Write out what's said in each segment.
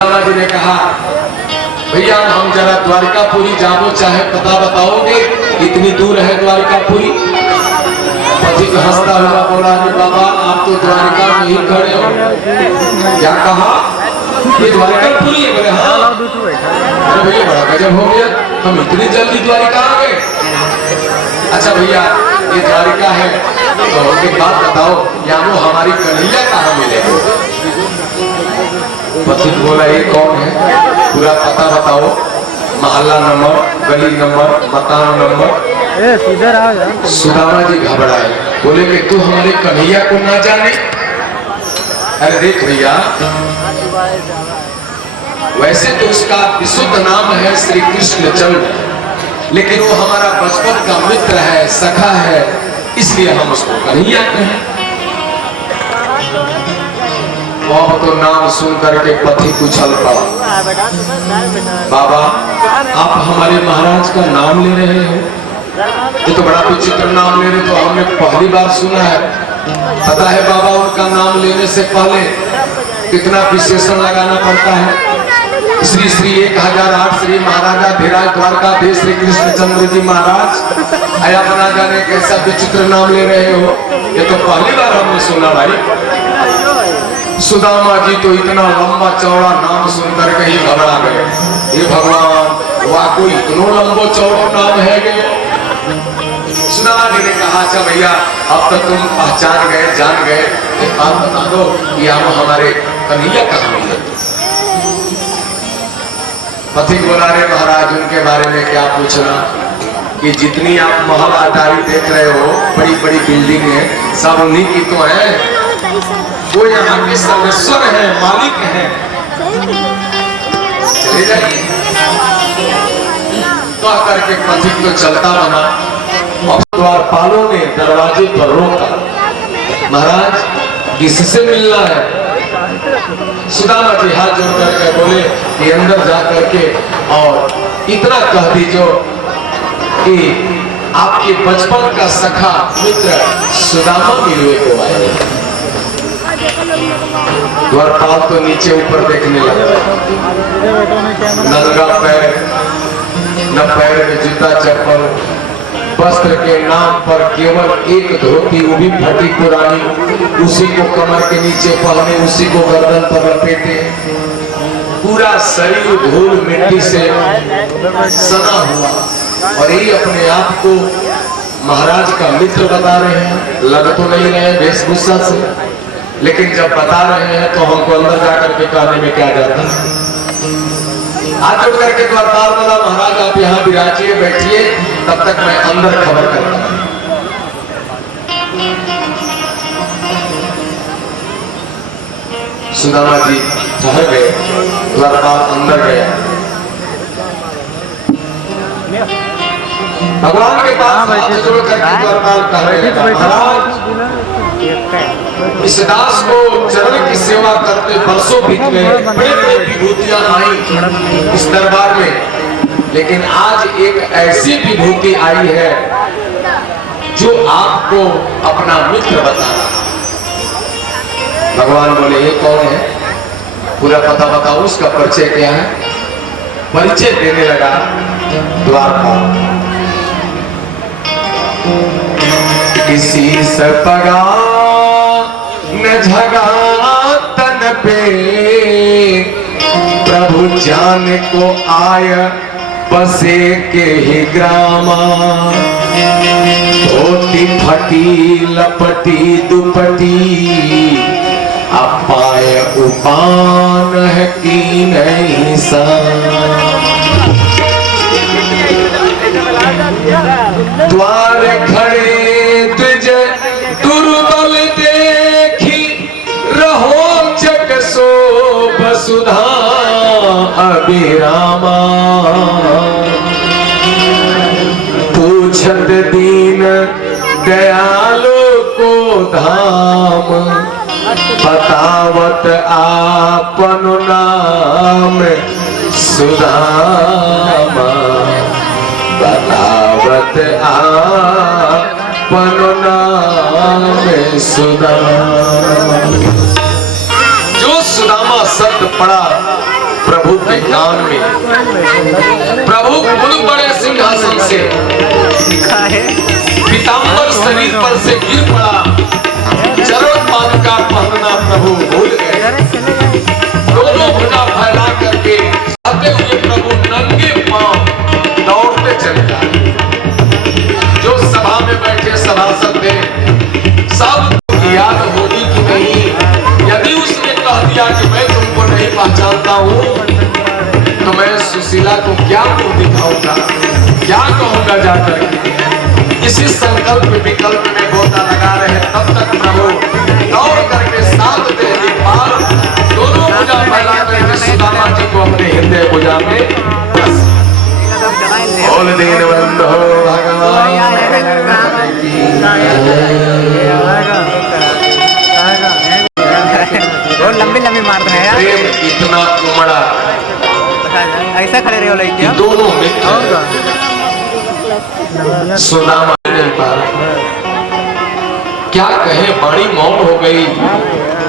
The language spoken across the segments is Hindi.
जी ने कहा भैया हम जरा द्वारिकापुरी जानो चाहे पता बताओगे कितनी दूर है द्वारिकापुरी। पथिक हंसता हुआ बोला अरे बाबा आप तो द्वारिका में ही खड़े हो। क्या कहा ये द्वारिकापुरी है? बोले हाँ। अरे भैया बड़ा गजब हो गया, हम इतनी जल्दी द्वारिका आ गए। अच्छा भैया ये द्वारिका है तो एक बात बताओ क्या वो हमारी कन्हैया कहाँ मिलेगी? पथिक बोला ये कौन है, पूरा पता बताओ, मोहल्ला नंबर, गली नंबर, मकान नंबर। सुदामा जी घबराए, बोले कि तू हमारे कन्हैया को ना जाने। अरे देख भैया वैसे तो उसका विशुद्ध नाम है श्री कृष्ण चंद्र, लेकिन वो हमारा बचपन का मित्र है, सखा है, इसलिए हम उसको कन्हैया कहें। अब तो नाम सुन करके पथिक उछल पड़ा। बाबा आप हमारे महाराज का नाम ले रहे हो, ये तो बड़ा विचित्र नाम ले रहे, तो हमने पहली बार सुना है। पता है बाबा उनका नाम लेने से पहले कितना विशेषण लगाना पड़ता है। श्री श्री 1008 श्री महाराजा धीराज द्वारकाधीश श्री कृष्णचंद्र जी महाराज, आया बना जाने कैसा विचित्र नाम ले रहे हो, ये तो पहली बार हमने सुना भाई। सुदामा जी तो इतना लंबा चौड़ा नाम सुनकर के ही घबरा गए। ये भगवान वाकई इतना लंबो चौड़ा नाम है कि सुदामा जी ने कहा अच्छा भैया अब तक तुम पहचान गए, जान गए, एक बात बता दो कि हम हमारे कन्हैया कहाँ मिले? पथिक बोला रे महाराज उनके बारे में क्या पूछना, कि जितनी आप महल अटारी देख रहे हो, बड़ी बड़ी बिल्डिंग है, सब उन्हीं की तो है। वो यहाँ के सर्वेश्वर है, मालिक है। चले जाइए तो करके पथिक तो चलता बना। अब द्वारपालों ने दरवाजे पर रोका, महाराज किससे मिलना है? सुदामा जी हाथ जोड़ करके बोले कि अंदर जा करके और इतना कह दीजो कि आपके बचपन का सखा मित्र सुदामा मिलवे को आए। द्वारपाल तो नीचे ऊपर देखने लगा, नंगा पैर, न पैर में जूता चप्पल, वस्त्र के नाम पर केवल एक धोती, वो भी फटी पुरानी, उसी को कमर के नीचे पहने, उसी को गर्दन पर लपेटे, पूरा शरीर धूल मिट्टी से सना हुआ, और ये अपने आप को महाराज का मित्र बता रहे हैं। लग तो नहीं रहे वेशभूषा से, लेकिन जब बता रहे हैं तो हमको अंदर जाकर के कहने में क्या जाता है। हाथ जोड़ करके द्वारपाल बोला महाराज आप यहाँ विराजिए, बैठिए, तब तक मैं अंदर खबर करता हूँ। सुदामा जी ठहर गए, द्वारपाल अंदर गया। भगवान के पास हाथ जोड़ करके द्वारपाल कह रहे हैं महाराज इस दास को चरण की सेवा करते बरसों बीत गए, बड़े बड़े विभूतियां आई इस दरबार में, लेकिन आज एक ऐसी विभूति आई है जो आपको अपना मित्र बता रहा। भगवान बोले ये कौन है, पूरा पता बताओ, उसका परिचय क्या है? परिचय देने लगा द्वारपाल। किसी से पगा न झगा तन पे, प्रभु जान को आय बसे के ही ग्रामा, धोती फटी लपटी दुपटी, अपाय उपान है की नहीं सा। द्वार खड़े तुझे दुर्बल देखी, रहो जग शोभ सुधा अभिरामा, पूछत दीन दयालु को धाम, बतावत आपन नाम सुदामा, बतावत आपन नाम सुदामा। जो सुदामा शब्द पड़ा मैदान में प्रभु खुद बड़े सिंहासन से पीताम्बर शरीर पर से गिर पड़ा, चरण पाद का पहनना प्रभु भूल गए। दोनों भुजा फैला करके आते हुए प्रभु नंगे पांव दौड़ते चले जाए। जो सभा में बैठे सभासद थे सब याद होगी कि नहीं, यदि उसने कह दिया कि मैं तुमको नहीं पहचानता हूँ तो मैं सुशीला को क्या मुंह दिखाऊंगा, क्या कहूंगा जाकर। इसी संकल्प विकल्प में गोता लगा रहे, तब तक प्रभु दौड़ करके 7 देहली पार दोनों भुजा फैला करके सुदामा जी को अपने हृदय भुजा में बोल दीन बंधो भगवान लंबी लंबी मारते हैं यार। प्रेम इतना उमड़ा, ऐसा खड़े रहे हो लड़की दोनों मित्र सुदामा नहीं पा रहे, क्या कहे, वाणी मौन हो गई,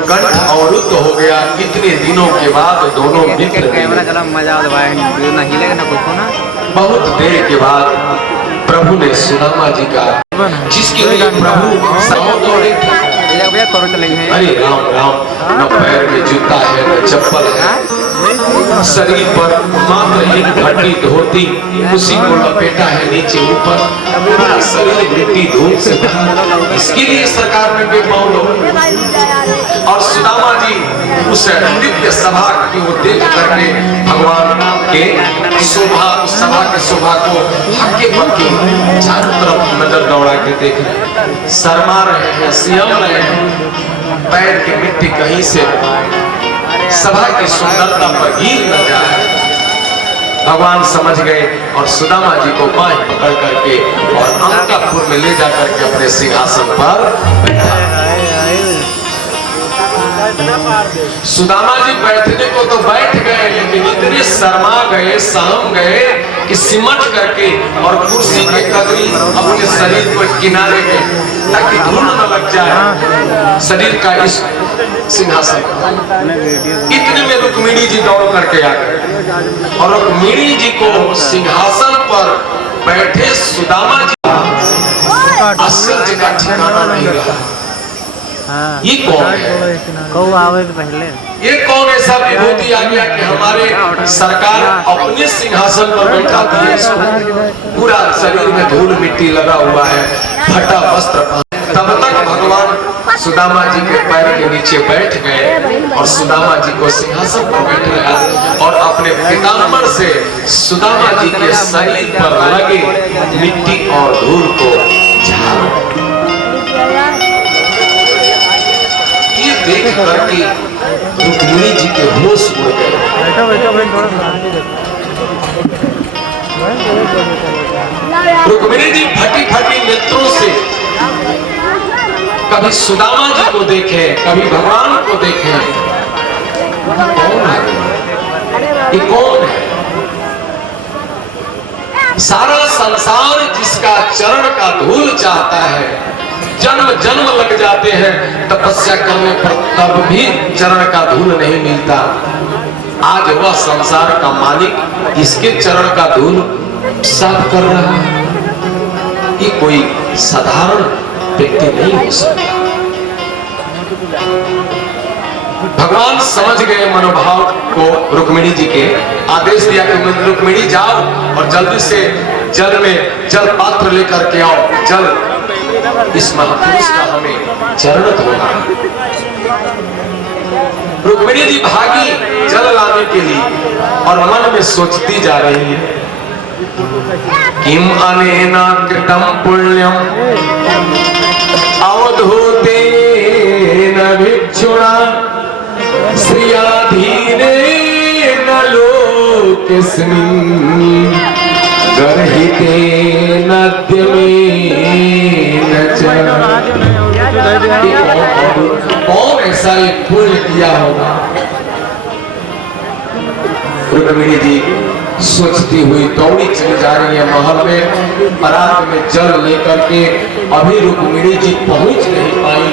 कंठ अवरुद्ध हो गया। इतने दिनों के बाद दोनों मित्र कैमरा चला मजा ना हिलेगा ना कुछ ना। बहुत देर के बाद प्रभु ने सुदामा जी का, जिसके लिए प्रभु समोदौड़े थे, अरे राम राम, न पैर में जूता है न चप्पल है, शरीर पर मात्र एक हड्डी धोती, उसी को लपेटा है नीचे ऊपर, पूरा शरीर मिट्टी धूल से भरा। इसके लिए सरकार में भी मानो। और सुदामा जी उस नित्य सभा की वो देख करके भगवान के शोभा, सभा के शोभा को हक्के पक्के चारों तरफ नजर दौड़ा के देख रहे, शर्मा रहे हैं, सियम रहे हैं, पैर की मिट्टी कहीं से सभा की सुंदरता पर गिर न जाए। भगवान समझ गए और सुदामा जी को बाएं पकड़ करके और अंकापुर में ले जा करके अपने सिंहासन पर बैठा। सुदामा जी बैठने को तो बैठ गए, लेकिन इतने शर्मा गए, सहम गए कि सिमट करके और कुर्सी के कदरी अपने शरीर को किनारे में, ताकि धूल न लग जाए शरीर का इस सिंहासन। इतने में रुक्मिणी जी दौड़ करके आ गए और रुक्मिणी जी को सिंहासन पर बैठे सुदामा जी आश्चर्य का ठिकाना नहीं रहा। ये कौन है? पहले ये कौन ऐसा विभूति आ गया कि हमारे सरकार अपने सिंहासन पर बैठा दिए, पूरा शरीर में धूल मिट्टी लगा हुआ है, फटा वस्त्र। तब तक भगवान सुदामा जी के पैर के नीचे बैठ गए और सुदामा जी को सिंहासन पर बैठ रहा और अपने पीताम्बर से सुदामा जी के शरीर पर लगे मिट्टी और धूल को झाड़। ये देख करके रुक्मिणी जी के होश उड़ गए। रुक्मिणी जी फटी फटी नेत्रों से कभी सुदामा जी को देखे, कभी भगवान को देखे। कौन है ये? कौन है? सारा संसार जिसका चरण का धूल चाहता है, जन्म जन्म लग जाते हैं तपस्या करने पर, तब भी चरण का धूल नहीं मिलता। आज वह संसार का मालिक इसके चरण का धूल साफ कर रहा है। ये कोई साधारण व्यक्ति नहीं हो सकता। भगवान समझ गए मनोभाव को रुक्मिणी जी के, आदेश दिया कि रुक्मिणी जाओ और जल्दी से जल में जल पात्र लेकर के आओ, जल इस महापुरुष का हमें चरण धोना। रुक्मिणी जी भागी जल लाने के लिए और मन में सोचती जा रही है, किम अनेना कृतम पुण्यम अवधूतेन भिक्षुणा श्रियाधीनेन लोकेस्मिन् गर्हितेन द्यमेन च। कौन ऐसा एक पुण्य किया होगा? रुक्मिणी जी सोचती हुई दौड़ी चली जा रही है महल में, परात में जल लेकर के। अभी रुक्मिणी जी पहुंच नहीं पाई,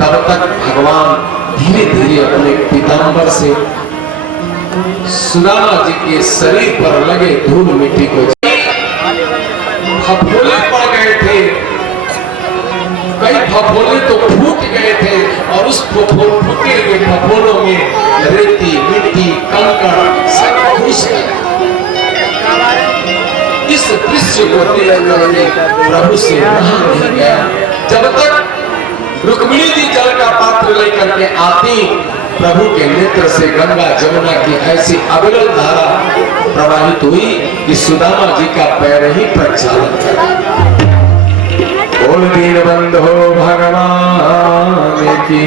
तब तक भगवान धीरे धीरे अपने पीताम्बर से सुदामा जी के शरीर पर लगे धूल मिट्टी को फफोले पड़ गए थे, कई फफोले तो फूट गए थे और उस फूटे हुए फफोलों में रेती मिट्टी कंकड़ सब घुस गए। इस दृश्य को देख करके प्रभु से रहा नहीं गया। जब तक रुक्मिणी जी जल का पात्र लेकर के आती, प्रभु के नेत्र से गंगा जमुना की ऐसी अविरल धारा प्रवाहित हुई कि सुदामा जी का पैर ही प्रक्षालन कर। बोल दीन बंधो भगवान की।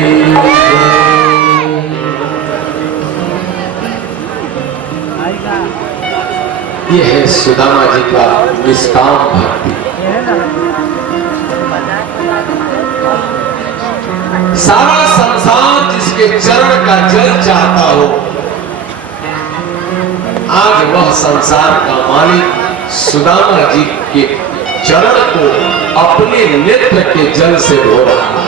ये है सुदामा जी का निष्काम भक्ति। सारा संसार जिसके चरण का जल चाहता हो, आज वह संसार का मालिक सुदामा जी के चरण को अपने नेत्र के जल से धो रहा है।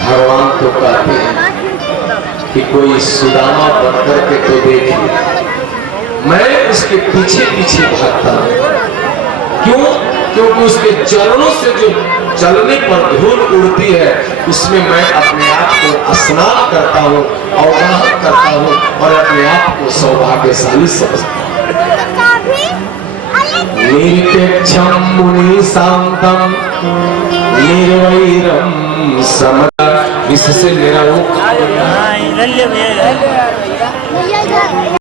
भगवान तो कहते हैं कि कोई सुदामा बनकर के तो देखिए, मैं उसके पीछे पीछे भागता हूं। क्यों? क्योंकि उसके चरणों से जो चलने पर धूल उड़ती है, उसमें मैं अपने आप को स्नान करता हूँ, अवगाहन करता हूँ और अपने आप को सौभाग्यशाली समझता हूँ। निरपेक्षम मुनि शांतम निर्वैरम समता। इससे मेरा वो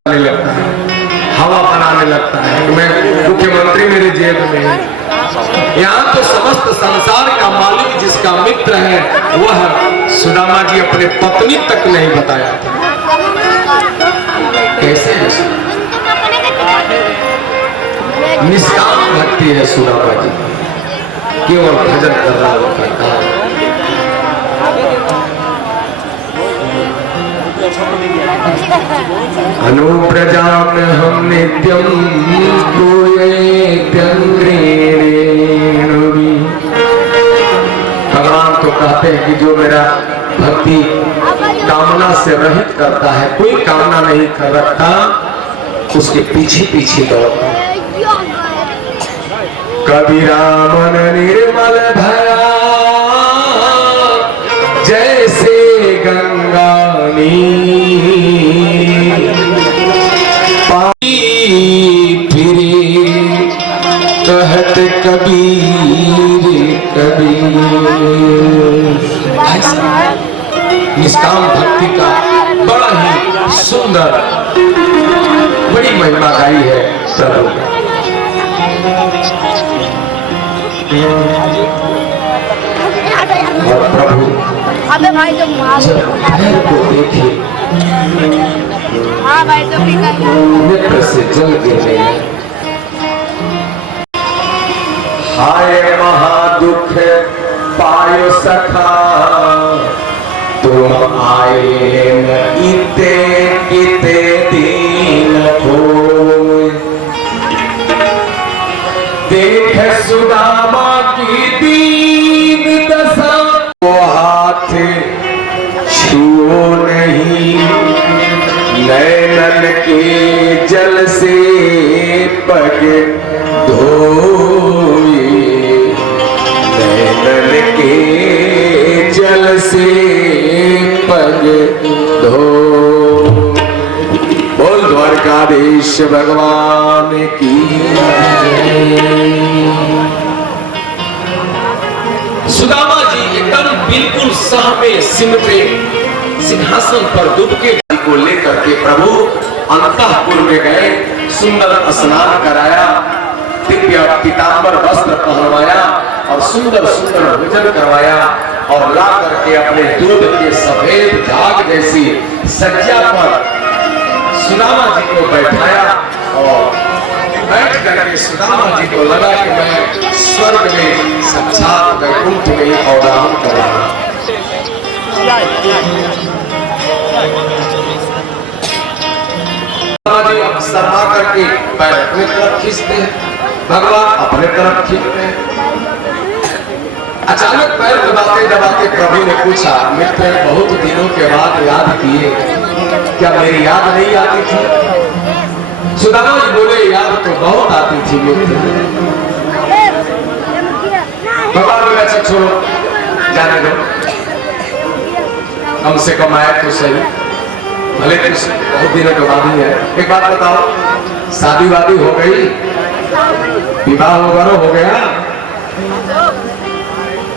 लगता है, हवा बनाने लगता है। मैं मुख्यमंत्री मेरे जेब में है। यहाँ तो समस्त संसार का मालिक जिसका मित्र है, वह सुदामा जी अपने पत्नी तक नहीं बताया था। कैसे है? निष्काम भक्ति है सुदामा जी, केवल भजन कर रहा होता है। अनुप्रजाम हम नित्यम भगवान तो कहते हैं कि जो मेरा भक्ति कामना से रहित करता है, कोई कामना नहीं कर रखता, उसके पीछे पीछे दौड़ता। कबीरा मन निर्मल भया जैसे गंगा कहत कबीर कबीर। निष्काम भक्ति का बड़ा ही सुंदर, बड़ी महिमा गाई है प्रभु। और प्रभु जब को देखे नेत्र से जल गिरने लगे। हाय महादुख पायो सखा तुम आए न इते किते दीन होय। देख सुदामा की दीन दशा, वो हाथ छुओ नहीं, नैनन के जल से पग धोए। नैनन के जल से पग धो। बोल द्वारकाधीश भगवान की सुदामा जी एकदम बिल्कुल सहमे सिमटे सिंहासन पर दुबके को लेकर के प्रभु अंतःपुर में गए। सुंदर स्नान कराया, दिव्य पीतांबर वस्त्र पहनवाया और सुंदर सुंदर भोजन करवाया और ला करके अपने दूध के सफेद झाग जैसी सज्जा पर सुदामा जी को बैठाया और बैठ करके सुदामा जी को लगा कि मैं स्वर्ग में साक्षात वैकुंठ में अवगाहन कर रहा हूं। शर्मा करके पैर अपने तरफ खींचते हैं, भगवान अपने तरफ खींचते हैं। अचानक पैर दबाते दबाते प्रभु ने पूछा, मित्र बहुत दिनों के बाद याद किए, क्या मेरी याद नहीं आती थी? सुदामा जी बोले, याद तो बहुत आती थी मित्र। भगवान बोले, अच्छा छोड़ो, जाने दो, कम से कम आए तो सही, भले कुछ बहुत दिनों के बाद ही है। एक बात बताओ, शादी वादी हो गई, विवाह वगैरह हो गया?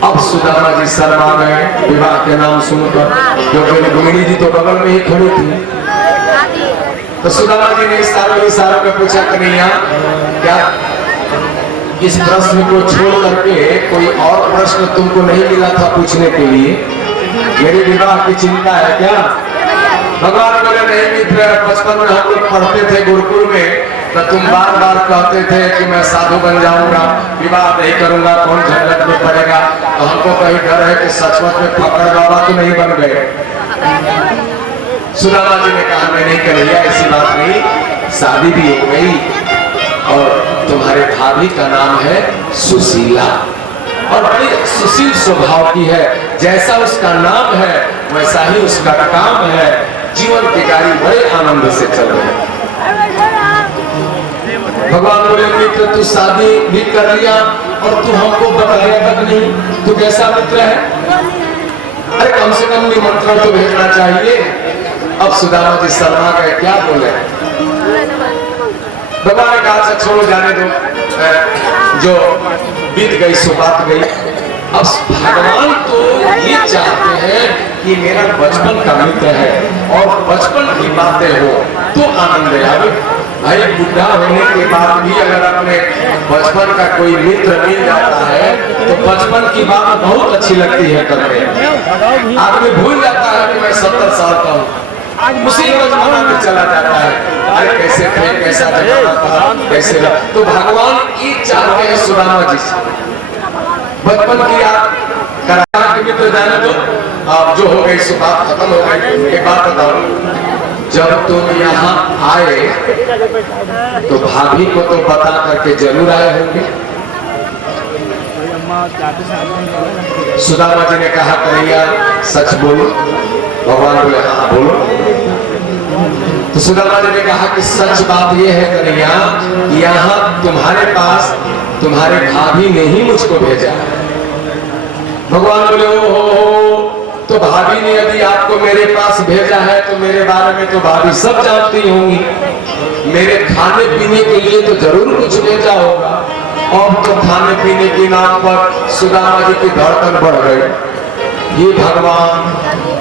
अब सुदामा जी शर्मा गए विवाह के नाम सुनकर, क्योंकि रुक्मिणी जी तो बगल में ही खड़ी थी। तो सुदामा जी ने इशारों में पूछा, कन्हैया क्या इस प्रश्न को छोड़ करके कोई और प्रश्न तुमको नहीं मिला था पूछने के लिए? मेरे विवाह की चिंता है क्या? भगवान बोले, नहीं मित्र, बचपन में हम लोग पढ़ते थे गुरुकुल में, तो तुम बार बार कहते थे कि मैं साधु बन जाऊंगा, विवाह नहीं करूंगा, कौन झंझट में पड़ेगा। तो हमको कहीं डर है कि सचमुच में फकड़ बाबा तो नहीं बन गए। सुदामा जी ने कहा, मैं नहीं कन्हैया, ऐसी बात नहीं, शादी भी हो गई और तुम्हारे भाभी का नाम है सुशीला और बड़ी सुशील स्वभाव की है। जैसा उसका नाम है वैसा ही उसका काम है। जीवन की गाड़ी बड़े आनंद से चल रही है। भगवान बोले, मित्र तू शादी भी कर लिया और तू हमको बताया तक नहीं, तू कैसा मित्र है? अरे कम से कम निमंत्रण तो भेजना चाहिए। अब सुदामा जी शर्मा गए, क्या बोले? भगवान ने कहा, अच्छा छोड़ो, जाने दो, जो बीत गई सो बात गई। अब भगवान तो ये चाहते हैं कि मेरा बचपन का मित्र है और बचपन की बातें हो तो आनंद आवे। भाई बुढ़ा होने के बाद भी अगर अपने बचपन का कोई मित्र मिल जाता है तो बचपन की बात बहुत अच्छी लगती है करने। आदमी भूल जाता है कि मैं 70 साल का हूँ, उसी बचपन में चला जाता है, अरे कैसे थे, कैसा जमाना था, कैसे तो भगवान ये चाहते हैं सुदामा जी से बचपन की याद करा के मित्र जाने दो। अब जो हो गई सो बात खत्म हो गई। एक बात बताओ, जब तुम यहाँ आए तो भाभी को तो बता करके जरूर आए होंगे। सुदामा जी ने कहा, कन्हैया सच बोलो। भगवान बोले, हाँ बोलो। तो सुदामा जी ने कहा कि सच बात यह है कन्हैया, यहाँ तुम्हारे पास तुम्हारे भाभी ने ही मुझको भेजा है। भगवान बोले, ओ तो भाभी ने यदि आपको मेरे पास भेजा है तो मेरे बारे में तो भाभी सब जानती होंगी, मेरे खाने पीने के लिए तो जरूर कुछ भेजा होगा। और तो खाने पीने के नाम पर सुदामा जी की धड़कन बढ़ गई। ये भगवान,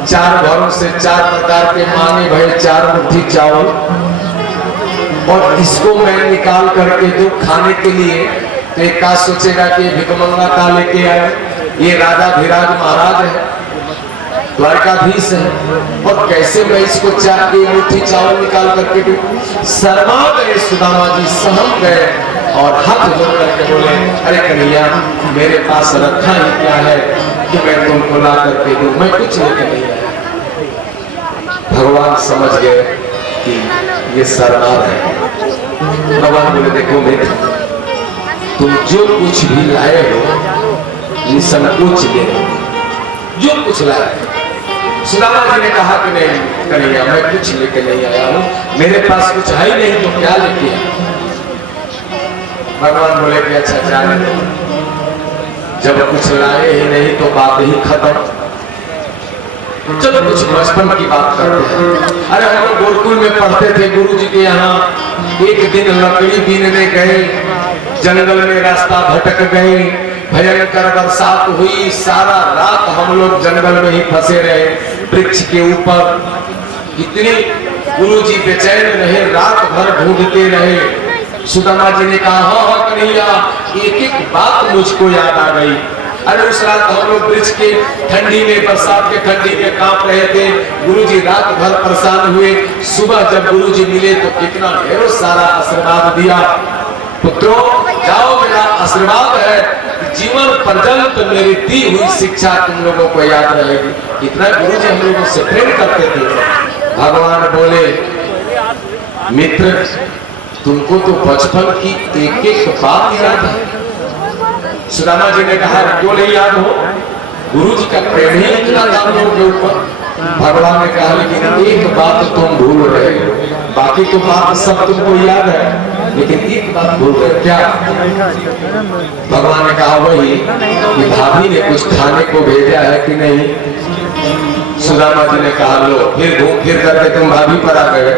4 घरों से 4 प्रकार के मांगे भय 4 मुट्ठी चावल, और इसको मैं निकाल करके दूं खाने के लिए, तो एक का सोचेगा कि भिकमंगा का लेके आए, ये राजा धीराज महाराज है, द्वारकाधीश है, और कैसे मैं इसको 4 मुट्ठी चावल निकाल करके दूं? शर्मा गए सुदामा जी, सहम गए और हाथ जोड़ करके बोले, अरे कन्हैया मेरे पास रखा ही क्या है कि मैं तुमको ला करके दूं, मैं कुछ लेके नहीं आया। भगवान समझ गए कि ये शर्मा है। भगवान बोले, देखो मित्र, तुम जो कुछ भी लाए हो निसंकोच ले, जो कुछ लाए। सुदामा जी ने कहा कि नहीं कन्हैया, मैं कुछ लेके नहीं आया हूँ, मेरे पास कुछ है ही नहीं, तो क्या लेके आया? भगवान बोले कि अच्छा जाने दो, जब कुछ लाए ही नहीं तो बात ही खत्म। चलो कुछ बचपन की बात करते हैं। अरे हम लोग गुरुकुल में पढ़ते थे, गुरु जी के यहाँ एक दिन लकड़ी बीनने गए, जंगल में रास्ता भटक गए, भयंकर बरसात हुई, सारा रात हम लोग जंगल में ही फंसे रहे वृक्ष के ऊपर। इतनी गुरु जी बेचैन रहे, रात भर ढूंढते रहे। सुदामा जी ने कहा, हाँ कन्हैया, एक बात मुझको याद आ गई। अरे उस रात हम लोग वृक्ष के ठंडी में, बरसात के ठंडी में कांप रहे थे, गुरुजी रात भर परेशान हुए। सुबह जब गुरुजी मिले तो कितना ढेरों सारा आशीर्वाद दिया। पुत्रों जाओ, मेरा आशीर्वाद है, जीवन पर्यंत मेरी दी हुई शिक्षा तुम लोगों को याद रहेगी। इतना गुरुजी हम लोगों से प्रेम करते थे। भगवान बोले, मित्र तुमको तो बचपन की एक एक बात याद है, सुदामा जी ने कहा क्यों नहीं याद हो, गुरु जी का प्रेम ही इतना था हम लोगों के ऊपर। भगवान ने कहा लेकिन एक बात तुम भूल रहे हो, बाकी तो बात सब तुमको याद है, लेकिन एक बात भूल रहे हो। क्या? भगवान ने कहा वही कि भाभी ने कुछ खाने को भेजा है कि नहीं। सुदामा जी ने कहा लो फिर घूम फिर करके तुम भाभी पर आ गए।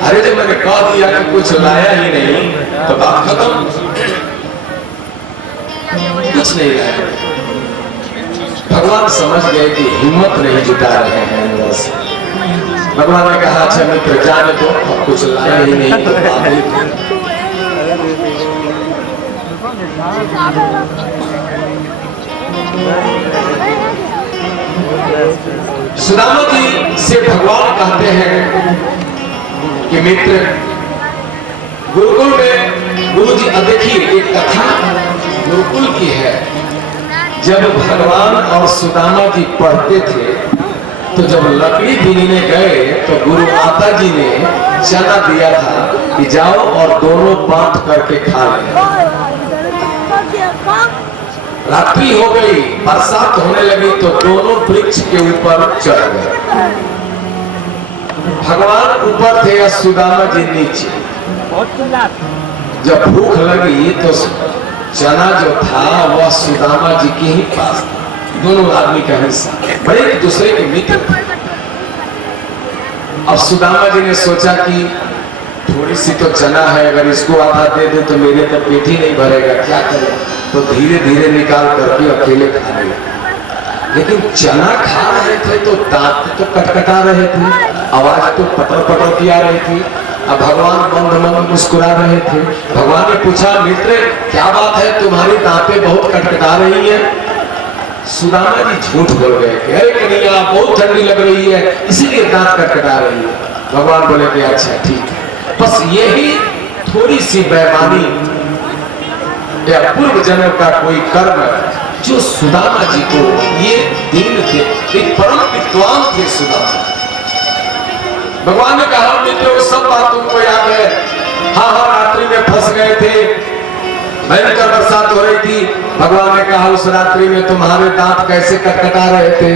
अरे जब मैंने कह दिया कि कुछ लाया ही नहीं तो बात खत्म, कुछ नहीं लाया। भगवान समझ गए कि हिम्मत नहीं जुटा रहे हैं अंदर से। भगवान ने कहा अच्छा मित्र जाने दो, अब कुछ लाया ही नहीं तो सुदामा जी से भगवान कहते हैं कि मित्र गुरुकुल में गुरु जी देखिए एक कथा गुरुकुल की है। जब भगवान और सुदामा जी पढ़ते थे तो जब लकड़ी बीनने गए तो गुरु माता जी ने चना दिया था कि जाओ और दोनों बांट करके खा लें। रात्रि हो गई, बरसात होने लगी तो दोनों वृक्ष के ऊपर चढ़ गए। भगवान ऊपर थे या सुदामा जी नीचे। जब भूख लगी तो चना जो था वह सुदामा जी के ही पास था। दोनों आदमी का हिस्सा, बड़े एक दूसरे के मित्र थे। अब सुदामा जी ने सोचा कि थोड़ी सी तो चना है, अगर इसको आधा दे दे तो मेरे तो पेट ही नहीं भरेगा, क्या करें। तो धीरे धीरे निकाल करके अकेले खाने लगे। लेकिन चना खा रहे थे तो दांत तो कटकटा रहे थे, आवाज तो पटर पटर की आ रही थी। अब भगवान मंद मंद मुस्कुरा रहे थे। भगवान ने पूछा मित्र क्या बात है, तुम्हारी दांतें बहुत कटकटा रही हैं। सुदामा जी झूठ बोल गए कि अरे कन्हैया बहुत ठंडी लग रही है इसीलिए दांत कटकटा रही है। भगवान बोले कि अच्छा ठीक है, बस यही थोड़ी सी बेईमानी या पूर्व जन्म का कोई कर्म है जो सुदामा जी को ये दिन थे। एक परम विद्वान थे सुदामा। भगवान ने कहा मित्रों सब बात तुमको याद है। हाँ रात्रि में फंस गए थे, भयंकर बरसात हो रही थी। भगवान ने कहा उस रात्रि में तुम्हारे दांत कैसे कटकटा रहे थे।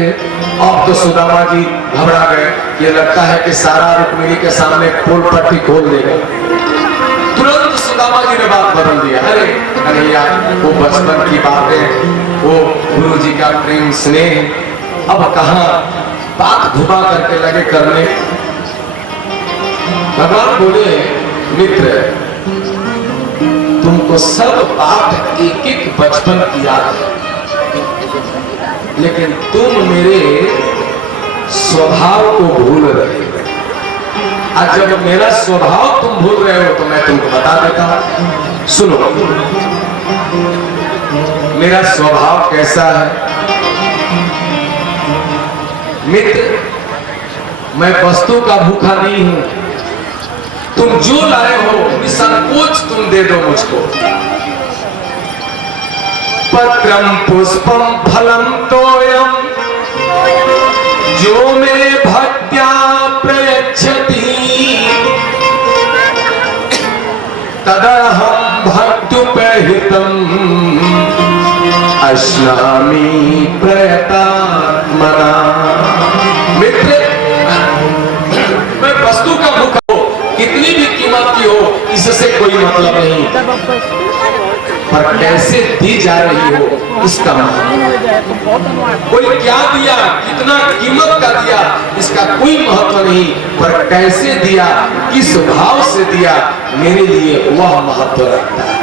अब तो सुदामा जी घबरा गए, ये लगता है कि सारा रुक्मिणी के सामने पोल पट्टी खोल देगा। तुरंत सुदामा जी ने बात बदल दिया। अरे कन्हैया वो बचपन की बातें, वो गुरु जी का प्रेम स्नेह, अब कहाँ बात घुमा करके लगे करने। भगवान बोले मित्र तुमको सब बात एक एक बचपन की याद है, लेकिन तुम मेरे स्वभाव को भूल रहे हो। आज जब मेरा स्वभाव तुम भूल रहे हो तो मैं तुमको बता देता हूं। सुनो मेरा स्वभाव कैसा है मित्र, मैं वस्तु का भूखा नहीं हूं। तुम जो लाए हो निसंकोच तुम दे दो मुझको। पत्रम पुष्पम फलम तोयम जो मे भक्त्या प्रयच्छति तदहं भक्तुपहितं अश्नामि प्रयतात्मना। मित्र मैं वस्तु का भूखा हो, कितनी भी कीमत की हो इससे कोई मतलब नहीं, पर कैसे दी जा रही हो इसका महत्व। कोई क्या दिया, कितना कीमत का दिया इसका कोई महत्व नहीं, पर कैसे दिया, किस भाव से दिया मेरे लिए वह महत्व रखता है।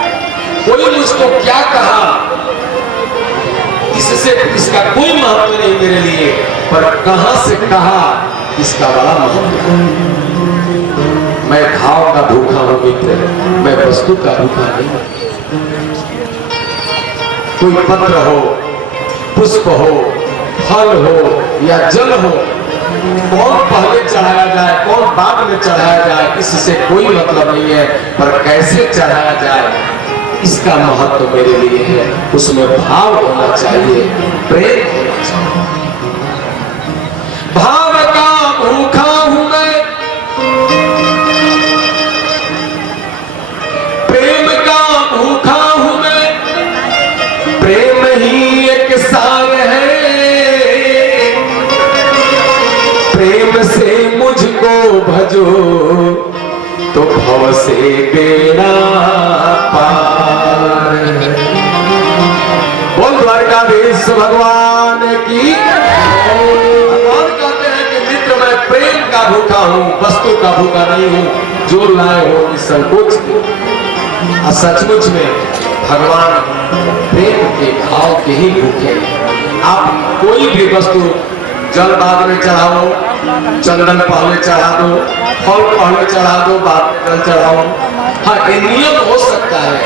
कोई मुझको क्या कहा इससे इसका कोई महत्व नहीं मेरे लिए, पर कहां से कहा इसका बड़ा महत्व है। मैं भाव का भूखा हूं मित्र, मैं वस्तु का भूखा नहीं। कोई पत्र हो, पुष्प हो, फल हो या जल हो, कौन पहले चढ़ाया जाए, कौन बाद में चढ़ाया जाए इससे कोई मतलब नहीं है, पर कैसे चढ़ाया जाए इसका महत्व मेरे लिए है। उसमें भाव होना चाहिए, प्रेम होना चाहिए। भाव का भूखा हूं मैं, प्रेम का भूखा हूं मैं, प्रेम से मुझको भजो तो भव से बेड़ा पार। बोल द्वारकाधीश भगवान की। भगवान कहते हैं कि मित्र मैं प्रेम का भूखा हूँ, वस्तु का भूखा नहीं हूँ। जो लाए हो इस संकोच को। और सचमुच में भगवान प्रेम के भाव के ही भूखे। आप कोई भी वस्तु जल बाद में चढ़ाओ, चंदन पहले चढ़ा दो, फल पहले चढ़ा दो, बाद में जल चढ़ाओ। हाँ, ये नियम हो सकता है,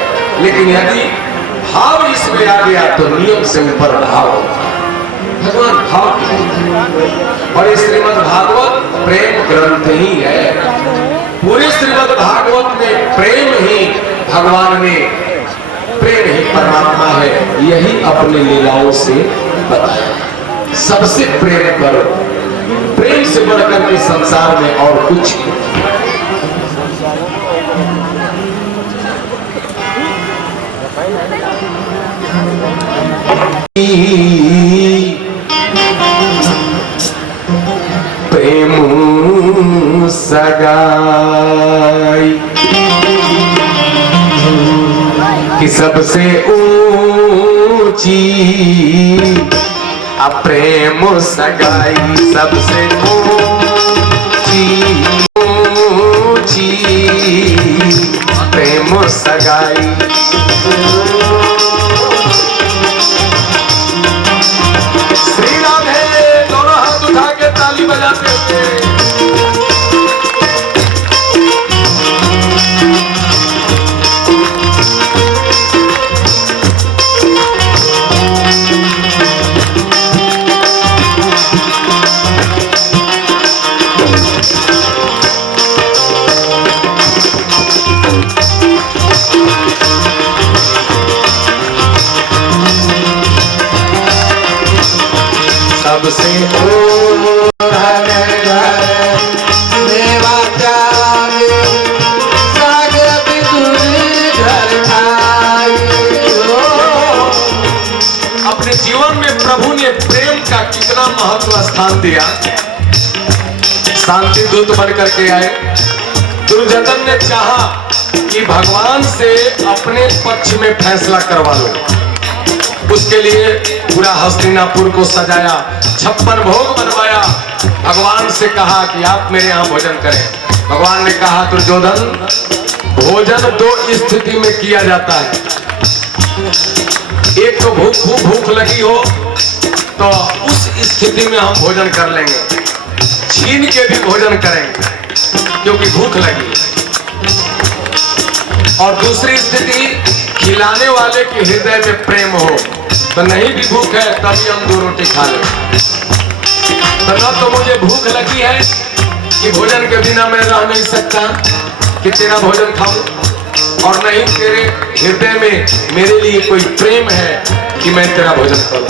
लेकिन यदि भाव इसमें आ गया तो नियम से ऊपर भाव होगा। भगवान भाव और ये श्रीमद् भागवत प्रेम ग्रंथ ही है। पूरे श्रीमद् भागवत में प्रेम ही भगवान ने, प्रेम ही परमात्मा है, यही अपने लीलाओं से बताया। सबसे प्रेम करो, प्रेम से बढ़कर के संसार में और कुछ नहीं। प्रेम सगाई कि सबसे ऊंची, प्रेम सगाई सबसे ऊंची ऊंची, प्रेम सगाई। श्री राधे दोनों हाथ उठा के ताली बजाते हुए। सबसे अपने जीवन में प्रभु ने प्रेम का कितना महत्व स्थान दिया। शांति दूत बन करके आए। दुर्योधन ने चाहा कि भगवान से अपने पक्ष में फैसला करवा लो। उसके लिए पूरा हस्तिनापुर को सजाया, 56 भोग बनवाया। भगवान से कहा कि आप मेरे यहाँ भोजन करें। भगवान ने कहा दुर्योधन, भोजन दो स्थिति में किया जाता है। एक तो भूख लगी हो तो उस स्थिति में हम भोजन कर लेंगे, छीन के भी भोजन करेंगे क्योंकि भूख लगी। और दूसरी स्थिति, खिलाने वाले के हृदय में प्रेम हो तो नहीं भी भूख है तभी हम 2 रोटी खा लें। तो न तो मुझे भूख लगी है कि भोजन के बिना मैं रह नहीं सकता कि तेरा भोजन खाऊं, और नहीं तेरे हृदय में मेरे लिए कोई प्रेम है कि मैं तेरा भोजन करूं।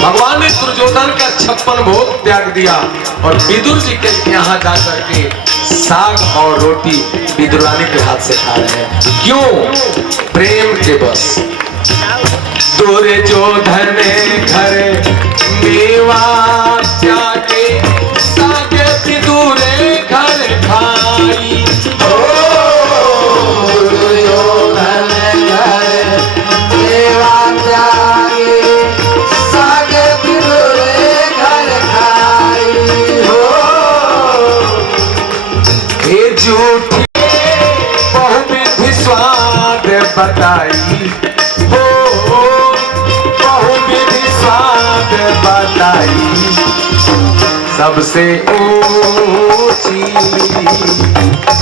भगवान ने दुर्योधन का 56 भोग त्याग दिया और विदुर जी के यहाँ जाकर के साग और रोटी विदुरानी के हाथ से खा रहे हैं। क्यों? प्रेम के बस। दुर्योधन घर मेवा त्यागे, साग विदुर घर खाई। दुर्योधन घर मेवा त्यागे, साग विदुर घर खाई। ये झूठी बहुविधि स्वाद बताई, बहुविधि स्वाद बताई। सबसे ऊंची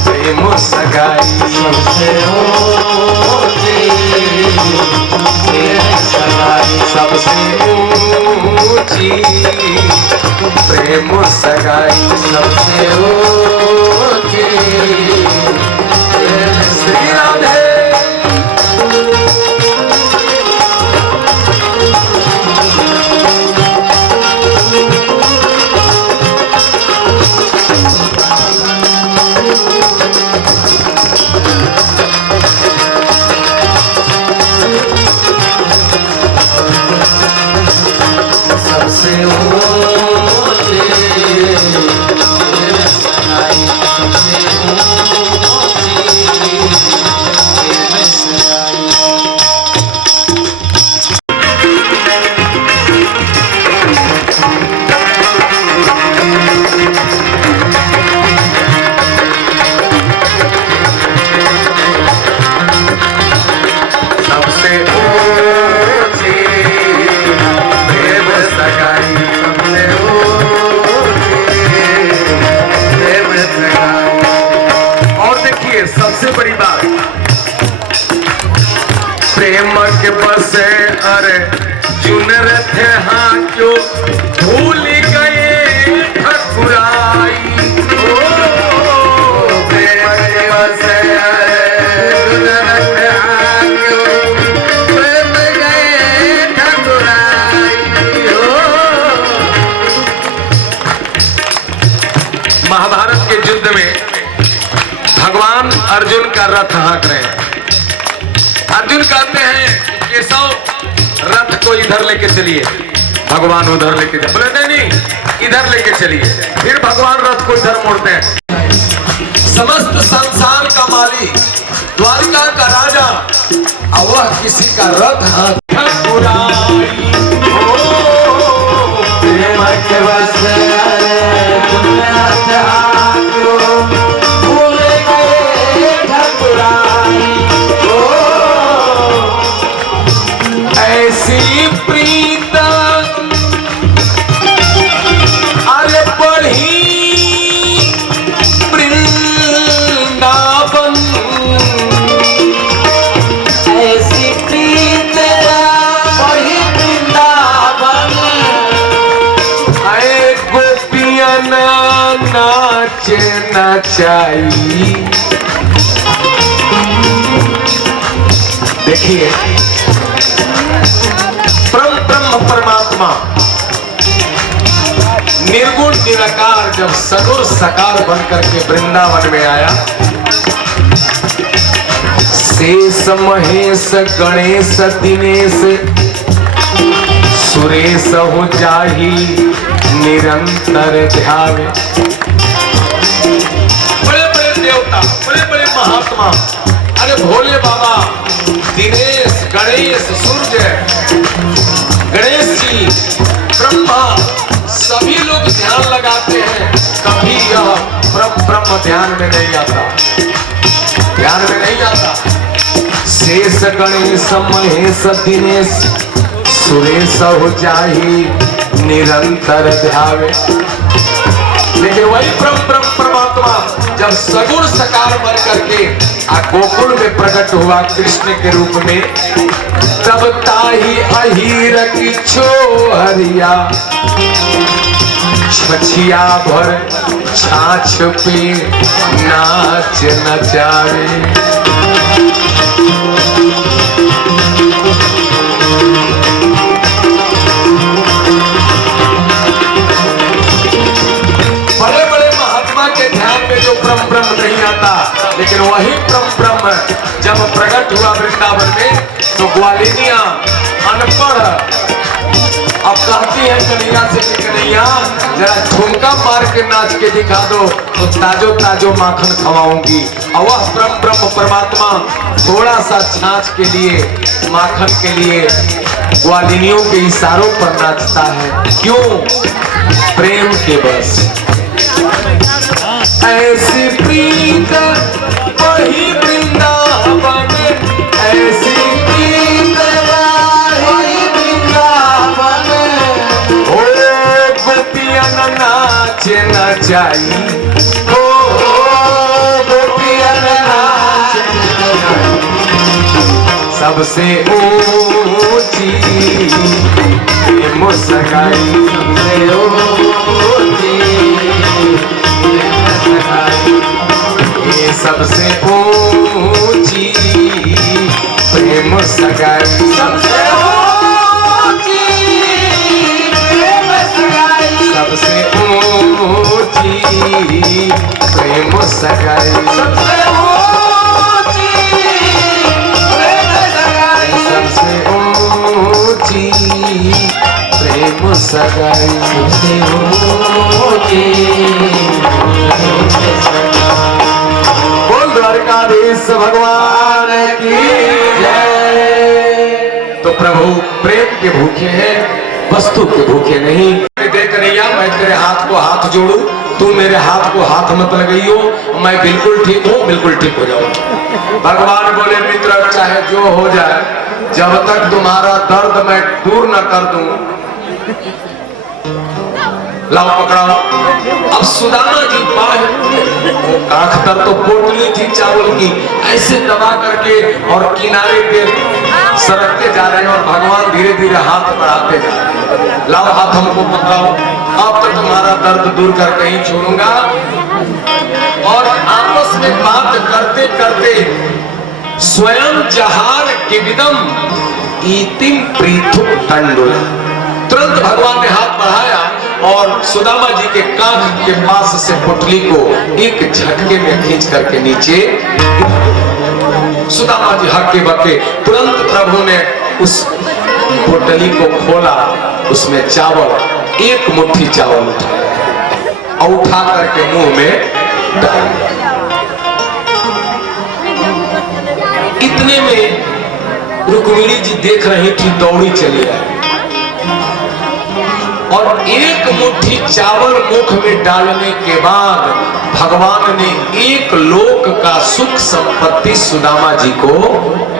प्रेम सगाई, सबसे ऊंची प्रेम सगाई, सबसे ऊंची प्रेम सगाई, सबसे ऊंची। श्री राधे। सबसे ऊंची क्यों भूल गए ठकुराई। ओ प्रेम दिवस प्रेम गए ठकुराई। महाभारत के युद्ध में भगवान अर्जुन का रथ हाँक रहे हैं। अर्जुन कहते हैं केशव रथ को इधर लेके चलिए, भगवान उधर लेके चलिए, बोले नहीं इधर लेके चलिए, फिर भगवान रथ को इधर मोड़ते हैं। समस्त संसार का मालिक, द्वारिका का राजा, और वह किसी का रथ हाथ ऐसी प्रीत अरे बढ़ी वृंदावन, ऐसी प्रीत बढ़ी वृंदावन, अरे गोपियन नाचे नचाई। देखिए ब्रह्म परमात्मा निर्गुण निराकार जब सगुण साकार बनकर के वृंदावन में आया, शेष महेश गणेश दिनेश सुरेश हो जाही निरंतर ध्यावे। बड़े बड़े देवता, बड़े बड़े महात्मा, अरे भोले बाबा, दिनेश, गणेश, सूर्य, गणेश जी, ब्रह्मा, सभी लोग ध्यान लगाते हैं, कभी यह ब्रह्म ध्यान में नहीं आता, ध्यान में नहीं आता। शेष गणेश महेश दिनेश सुरेश हो जाही निरंतर ध्यावे। लेकिन वही ब्रह्म परमात्मा जब सगुण साकार बन करके गोकुल में प्रकट हुआ कृष्ण के रूप में, तब ताही अहीर की छोहरिया छछिया भर छाछ पे नाच नचावे। बड़े बड़े महात्मा के ध्यान में जो ब्रह्म नहीं आता, लेकिन वही ब्रह्म जब प्रकट हुआ वृंदावन में, तो ग्वालिनियां अनपढ़ अब कहती है कन्हैया से कि कन्हैया जरा ठुमका मार के नाच के दिखा दो तो ताजो ताजो माखन खवाऊंगी। और वह ब्रह्म परमात्मा थोड़ा सा छाछ के लिए, माखन के लिए ग्वालिनियों के इशारों पर नाचता है। क्यों? प्रेम के बस। ऐसी प्रीत वही वृंदावन, ऐसी प्रीत वही वृंदावन, ओ गोपियन नाचे नचाई, ओ गोपियन नाचे नचाई। सबसे ऊंची मुस्काई, सबसे ऊंची ये सबसे ऊंची प्रेम सगाई, सबसे ऊंची प्रेम सगाई, सबसे ऊंची प्रेम सगाई, सबसे ऊंची प्रेम सगाई, सबसे ऊंची प्रेम सगाई, सबसे ऊंची। बोल द्वारकाधीश भगवान की जय। तो प्रभु प्रेम के भूखे हैं, वस्तु के भूखे नहीं। देख कन्हैया मैं तेरे हाथ को हाथ जोड़ू, तू मेरे हाथ को हाथ मत लगाइयो, मैं बिल्कुल ठीक हूँ, बिल्कुल ठीक हो जाऊँ। भगवान बोले मित्र चाहे जो हो जाए, जब तक तुम्हारा दर्द मैं दूर न कर दूं, लाओ पकड़ाओ। अब सुदामा जी काख तर तो पोटली थी चावल की, ऐसे दबा करके और किनारे पे सरकते जा रहे हैं और भगवान धीरे धीरे हाथ बढ़ाते जा रहे हैं। लाओ हाथ हमको पकड़ाओ, अब तो तुम्हारा दर्द दूर करके ही छोड़ूंगा। और आपस में बात करते करते स्वयं जहार के विदम इतिम पृथु तंडुला, तुरंत भगवान ने हाथ बढ़ाया और सुदामा जी के कांख के पास से पोटली को एक झटके में खींच करके नीचे। सुदामा जी हक्के बक्के, तुरंत प्रभु ने उस पोटली को खोला, उसमें चावल, एक मुट्ठी चावल उठाया और उठा करके मुंह में डाल दिया। इतने में रुक्मिणी जी देख रही थी, दौड़ी चली आई और एक मुट्ठी चावल मुख में डालने के बाद भगवान ने एक लोक का सुख संपत्ति सुदामा जी को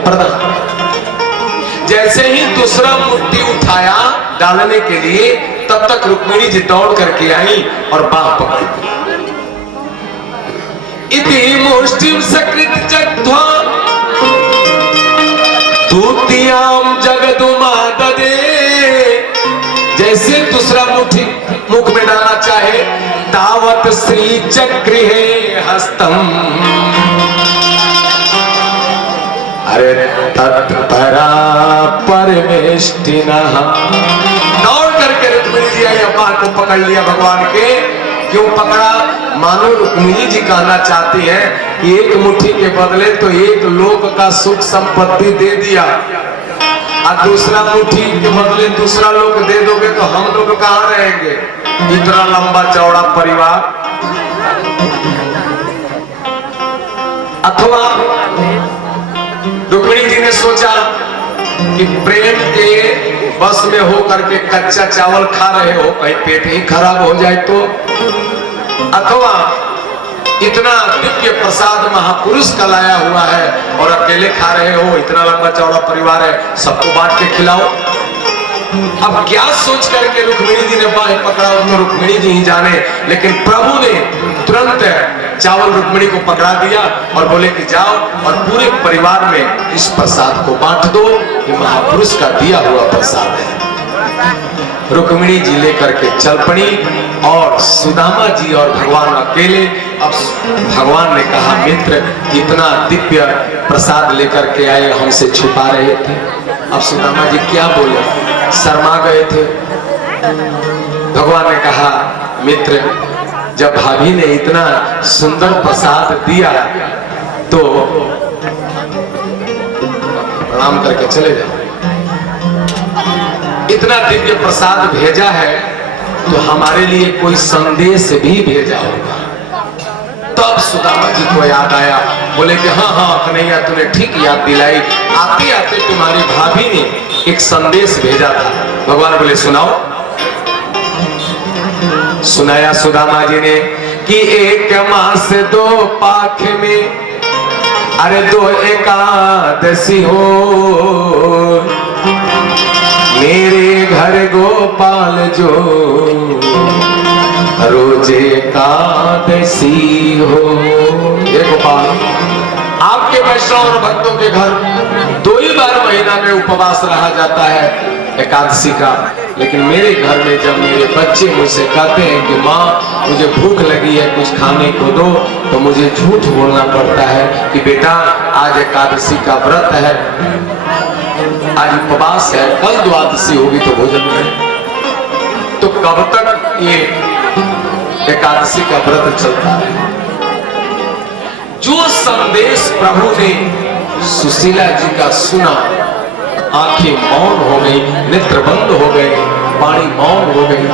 प्रदान किया। जैसे ही दूसरा मुट्ठी उठाया डालने के लिए, तब तक रुक्मिणी जी दौड़ करके आई और बाह पकड़ ली। इति मुष्टिम सकृत जग्ध्वा दूतियाम जगदुमाददे। जैसे दूसरा मुट्ठी मुख में डालना चाहे, तावत श्री चक्रिहे हस्तम। अरे तत्परा परमेष्टिनः। दौड़ करके रुक्मिणी जी आई, बाह को पकड़ लिया भगवान के। क्यों पकड़ा? मानो रुक्मिणी जी कहना चाहती है कि एक मुट्ठी के बदले तो एक लोक का सुख संपत्ति दे दिया, और दूसरा मुट्ठी के बदले दूसरा लोक दे दोगे तो हम लोग कहाँ रहेंगे? इतना लंबा चौड़ा परिवार। अथवा रुक्मिणी जी ने सोचा कि प्रेम के बस में हो करके कच्चा चावल खा रहे हो, कहीं पेट ही खराब हो जाए तो। अथवा इतना दिव्य प्रसाद महापुरुष का लाया हुआ है और अकेले खा रहे हो, इतना लंबा चौड़ा परिवार है, सबको बांट के खिलाओ। अब क्या सोच करके रुक्मिणी जी ने बाह पकड़ा, तो रुक्मिणी जी ही जाने। लेकिन प्रभु ने तुरंत चावल रुक्मिणी को पकड़ा दिया और बोले कि जाओ और पूरे परिवार में इस प्रसाद को बांट दो, ये महापुरुष का दिया हुआ प्रसाद है। रुक्मिणी जी लेकर के चल पड़ी और सुदामा जी और भगवान अकेले। अब भगवान ने कहा, मित्र इतना दिव्य प्रसाद लेकर के आए, हमसे छुपा रहे थे। अब सुदामा जी क्या बोले, शर्मा गए थे। भगवान ने कहा, मित्र जब भाभी ने इतना सुंदर प्रसाद दिया तो प्रणाम करके चले जाओ। इतना दिव्य प्रसाद भेजा है तो हमारे लिए कोई संदेश भी भेजा होगा। तब सुदामा जी को याद आया, बोले कि हाँ हाँ कन्हैया तूने ठीक याद दिलाई, आते आते तुम्हारी भाभी ने एक संदेश भेजा था। भगवान बोले सुनाओ। सुनाया सुदामा जी ने कि एक मास दो पाख में, अरे दो एकादशी हो, मेरे घर गोपाल जो रोज एकादशी हो। ये गोपाल आपके वैष्णव और भक्तों के घर 2 ही बार महीना में उपवास रहा जाता है एकादशी का, लेकिन मेरे घर में जब मेरे बच्चे मुझसे कहते हैं कि माँ मुझे भूख लगी है कुछ खाने को दो, तो मुझे झूठ बोलना पड़ता है कि बेटा आज एकादशी का व्रत है, आज उपवास है, कल द्वादशी होगी तो भोजन करें। तो कब तक ये एकादशी का व्रत चलता है? जो संदेश प्रभु ने सुशीला जी का सुना, आंखें मौन हो गई, नेत्र बंद हो गए, वाणी मौन हो गई।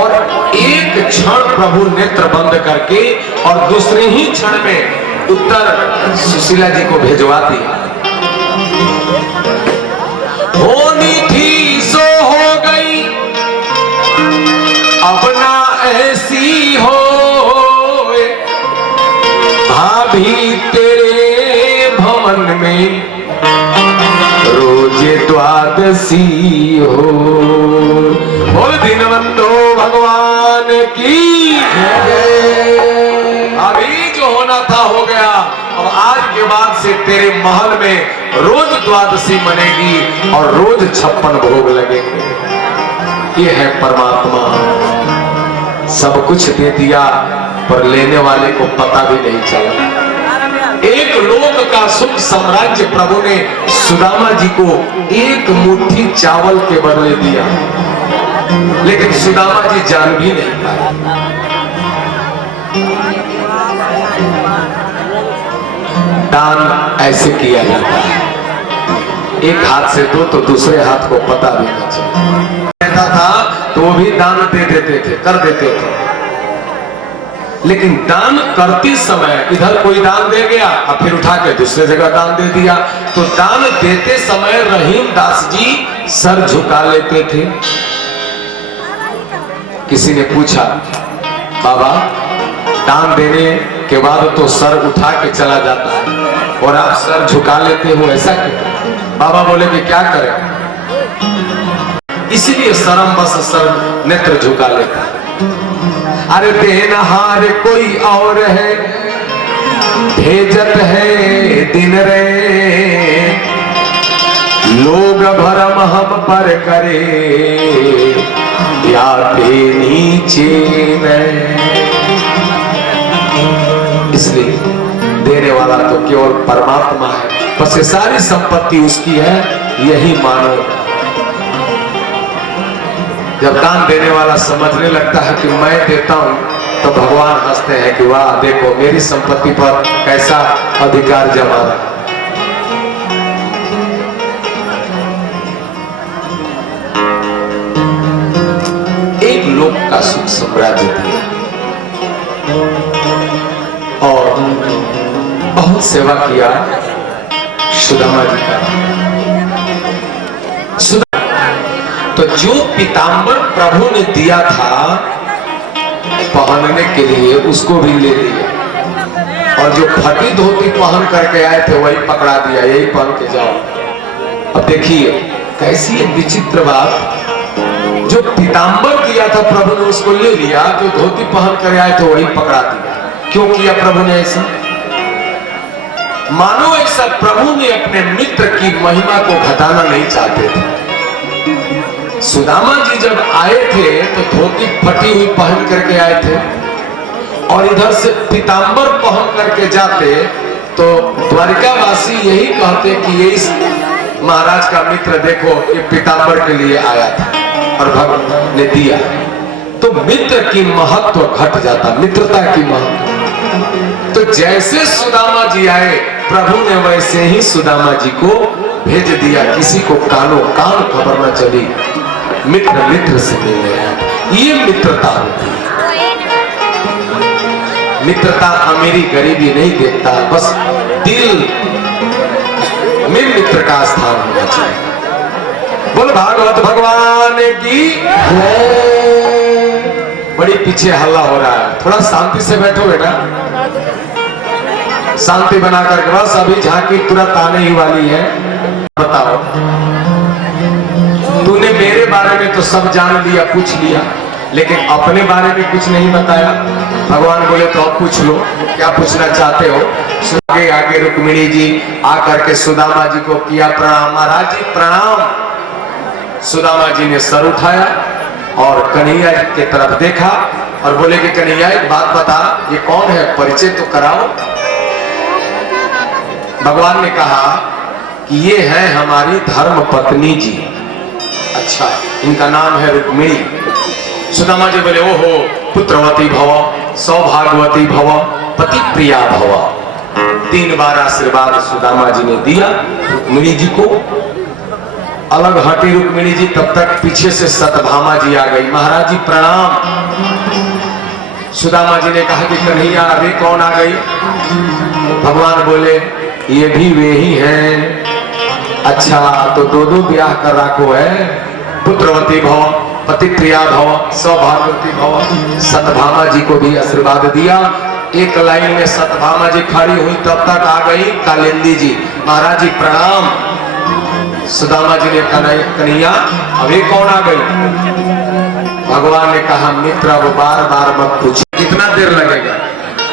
और एक क्षण प्रभु नेत्र बंद करके और दूसरे ही क्षण में उत्तर सुशीला जी को भेजवा दिया। होनी थी सो हो गई, अब ना ऐसी हो, भाभी तेरे भवन में रोज द्वादशी हो। बोल दीनबंधो भगवान की। अभी जो होना था हो गया, अब आज के बाद से तेरे महल में रोज द्वादशी मनेगी और रोज 56 भोग लगेंगे। ये है परमात्मा, सब कुछ दे दिया पर लेने वाले को पता भी नहीं चला। एक लोक का सुख साम्राज्य प्रभु ने सुदामा जी को एक मुट्ठी चावल के बदले दिया, लेकिन सुदामा जी जान भी नहीं पाए। दान ऐसे किया जाता है, एक हाथ से दो तो दूसरे हाथ को पता भी नहीं चलता था, तो वो भी दान दे देते थे, कर देते थे। लेकिन दान करते समय इधर कोई दान दे गया और फिर उठा के दूसरे जगह दान दे दिया, तो दान देते समय रहीम दास जी सर झुका लेते थे। किसी ने पूछा, बाबा दान देने के बाद तो सर उठा के चला जाता है और आप सर झुका लेते हो, ऐसा क्यों? बाबा बोले कि क्या करें, इसलिए शर्म बस सर नेत्र झुका लेता है। अरे देनहार कोई और है, भेजत है दिन रे, लोग भरम हम पर करे, याते नीचे में। इसलिए देने वाला तो केवल परमात्मा है, बस ये सारी संपत्ति उसकी है, यही मानो। जब दान देने वाला समझने लगता है कि मैं देता हूं, तो भगवान हंसते हैं कि वाह देखो मेरी संपत्ति पर कैसा अधिकार जमा रहा। एक लोक का सुख साम्राज्य दिया और बहुत सेवा किया सुदामा जी का। तो जो पीतांबर प्रभु ने दिया था पहनने के लिए, उसको भी ले लिया, और जो फटी धोती पहन करके आए थे वही पकड़ा दिया, यही पहन के जाओ। अब देखिए कैसी एक विचित्र बात, जो पीतांबर दिया था प्रभु ने उसको ले लिया, जो धोती पहन कर आए थे वही पकड़ा दिया। क्यों किया प्रभु ने ऐसा? मानो ऐसा प्रभु ने अपने मित्र की महिमा को घटाना नहीं चाहते थे। सुदामा जी जब आए थे तो धोती फटी हुई पहन करके आए थे, और इधर से पीतांबर पहन करके जाते तो द्वारिकावासी यही कहते कि ये इस महाराज का मित्र देखो ये पीतांबर के लिए आया था और भगवान ने दिया। तो मित्र की महत्व घट जाता, मित्रता की महत्व। तो जैसे सुदामा जी आए प्रभु ने वैसे ही सुदामा जी को भेज दिया, किसी को कानो कान खबर न चली, मित्र मित्र से मिलने आया। ये मित्रता होती है। मित्रता अमीरी गरीबी नहीं देखता, बस दिल में मित्र का स्थान होना चाहिए। बोल भागवत भगवान की। बड़ी पीछे हल्ला हो रहा है, थोड़ा शांति से बैठो बेटा, शांति बना करके। बस अभी झांकी तुरंत आने ही वाली है। बताओ, तूने मेरे बारे में तो सब जान लिया, पूछ लिया, लेकिन अपने बारे में कुछ नहीं बताया। भगवान बोले तो अब पूछ लो, क्या पूछना चाहते हो? आगे आगे रुक्मिणी जी आकर के सुदामा जी को किया प्रणाम। महाराज जी प्रणाम। सुदामा जी ने सर उठाया और कन्हैया की तरफ देखा और बोले कि कन्हैया एक बात बता, ये कौन है, परिचय तो कराओ। भगवान ने कहा कि ये है हमारी धर्म पत्नी जी। अच्छा, इनका नाम है रुक्मिणी। सुदामा जी बोले ओहो, पुत्रवती भव, सौभाग्यवती भव, पति प्रिया भव। 3 बार आशीर्वाद सुदामा जी ने दिया रुक्मिणी जी को। अलग हटी रुक्मिणी जी, तब तक पीछे से सतभामा जी आ गई। महाराज जी प्रणाम। सुदामा जी ने कहा कि कन्हैया अभी कौन आ गई? भगवान बोले ये भी वे ही हैं। अच्छा, तो 2 ब्याह कर रखो है, पुत्रवती भव, पति प्रिया भव, सौभाग्यवती भव। सतभामा जी को भी आशीर्वाद दिया। एक लाइन में सतभामा जी खड़ी हुई, तब तक आ गई कालिंदी जी। महाराज जी प्रणाम। सुदामा जी ने कन्हैया अभी कौन आ गई? भगवान ने कहा मित्र अब बार बार मत पूछो, कितना देर लगेगा,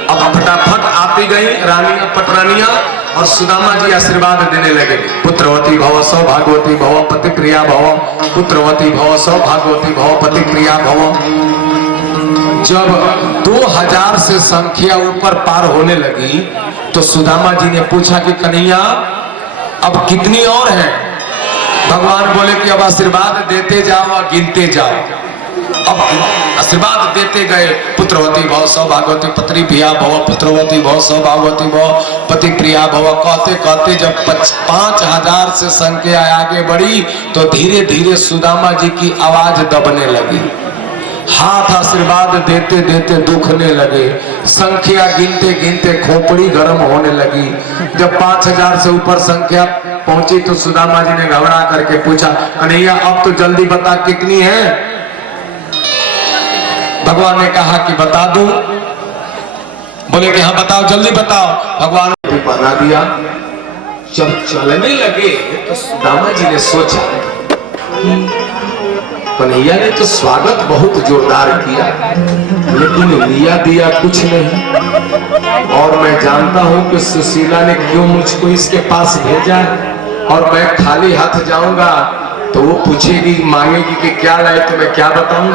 अब फटाफट आती गई रानियां पटरानियां और सुदामा जी आशीर्वाद देने लगे, पुत्रवती भव सौभाग्यवती भव पति प्रिया भव, पुत्रवती भव सौभाग्यवती भव पति प्रिया भव। जब 2000 से संख्या ऊपर पार होने लगी तो सुदामा जी ने पूछा कि कन्हैया अब कितनी और है? भगवान बोले कि अब आशीर्वाद देते जाओ और गिनते जाओ। अब आशीर्वाद देते गए, पुत्रवती भव सौभाग्यवती पति प्रिया भव, पुत्रवती भव सौभाग्यवती भव पति प्रिया भव। कहते कहते जब 5000 से संख्या आगे बढ़ी तो धीरे धीरे सुदामा जी की आवाज दबने लगी, हाथ आशीर्वाद देते देते दुखने लगे, संख्या गिनते गिनते खोपड़ी गर्म होने लगी। जब 5000 से ऊपर संख्या पहुंची तो सुदामा जी ने घबरा करके पूछा, कन्हैया अब तो जल्दी बता कितनी है? भगवान ने कहा कि बता दूं। बोले कि हाँ बताओ, जल्दी बताओ। भगवान ने बना दिया। जब चलने लगे तो सुदामा जी ने सोचा कि कन्हैया ने तो स्वागत बहुत जोरदार किया, लेकिन लिया दिया कुछ नहीं। और मैं जानता हूं कि सुशीला ने क्यों मुझको इसके पास भेजा है, और मैं खाली हाथ जाऊंगा तो वो पूछेगी, मांगेगी कि क्या लाए, तो मैं क्या बताऊं?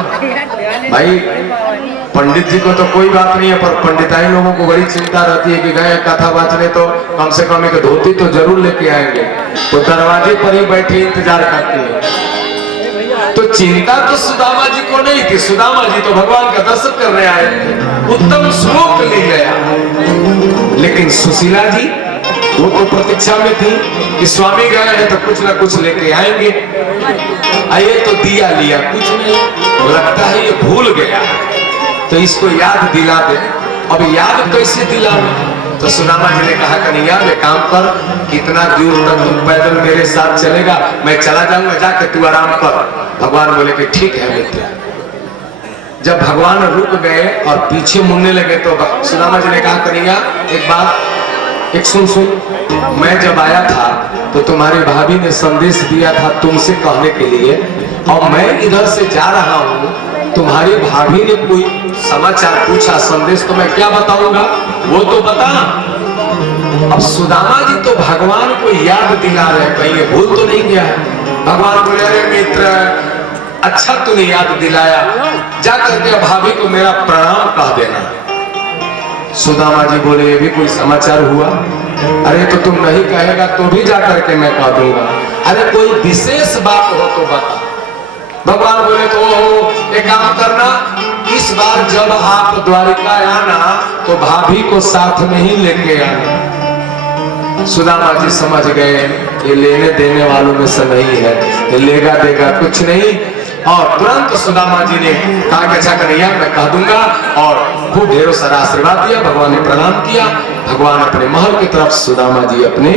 भाई पंडित जी को तो कोई बात नहीं है, पर पंडिताई लोगों को बड़ी चिंता रहती है कि गए कथा बांचने तो कम से कम एक धोती तो जरूर लेके आएंगे। वो दरवाजे पर ही बैठे इंतजार करते हैं। तो चिंता तो सुदामा जी को नहीं थी, सुदामा जी तो भगवान का दर्शन करने आए थे, उत्तम श्लोक ले गया। लेकिन सुशीला जी वो तो प्रतीक्षा में थी कि स्वामी गए हैं तो कुछ ना कुछ लेके आएंगे। आइए तो दिया लिया कुछ नहीं, लगता है ये भूल गया है, तो इसको याद दिला दे। अब याद कैसे दिलाऊं? तो सुदामा जी ने कहा, कन्हैया वे काम कर, कितना दूर तक तुम पैदल मेरे साथ चलेगा, मैं चला जाऊंगा, जाके तू आराम कर। भगवान बोले कि ठीक है मित्र। जब भगवान रुक गए और पीछे मुड़ने लगे तो सुदामा जी ने कहा, कन्हैया एक बात, एक सुन, मैं जब आया था तो तुम्हारी भाभी ने संदेश दिया था तुमसे कहने के लिए, और मैं इधर से जा रहा हूँ, तुम्हारी भाभी ने कोई समाचार पूछा, संदेश, तो मैं क्या बताऊंगा? वो तो बता। अब सुदामा जी तो भगवान को याद दिला रहे, कहीं ये भूल तो नहीं गया है। भगवान बोले, अरे मित्र अच्छा तूने याद दिलाया, जा करके भाभी को मेरा प्रणाम कह देना। सुदामा जी बोले, ये भी कोई समाचार हुआ? अरे तो तुम नहीं कहेगा तो भी जा करके मैं कह दूंगा। अरे कोई विशेष बात हो तो बता। भगवान बोले, तो एक काम करना, इस बार जब आप द्वारिका आना तो भाभी को साथ में ही लेके आना। सुदामा जी समझ गए ये लेने देने वालों में से नहीं है, ये लेगा देगा कुछ नहीं। और तुरंत सुदामा जी ने कहा कि अच्छा कन्हैया मैं कह दूंगा, और खूब ढेरों सारा आशीर्वाद दिया। भगवान ने प्रणाम किया। भगवान अपने महल की तरफ, सुदामा जी अपने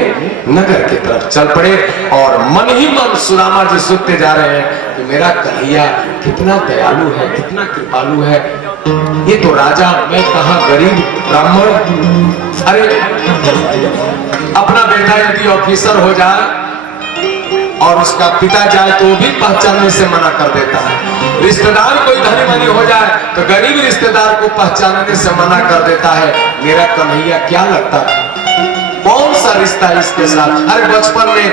नगर की तरफ चल पड़े। और मन ही मन सुदामा जी सोचते जा रहे हैं कि मेरा कन्हैया कितना दयालु है, कितना कृपालु है। ये तो राजा, मैं कहाँ गरीब ब्राह्मण। अरे अपना बेटा यदि ऑफिसर हो जाए और उसका पिता जाए तो वो भी पहचानने से मना कर देता है। रिश्तेदार कोई धनी मनी हो जाए तो गरीब रिश्तेदार को पहचानने से मना कर देता है। मेरा कन्हैया क्या लगता है, कौन सा रिश्ता इसके साथ? अरे बचपन में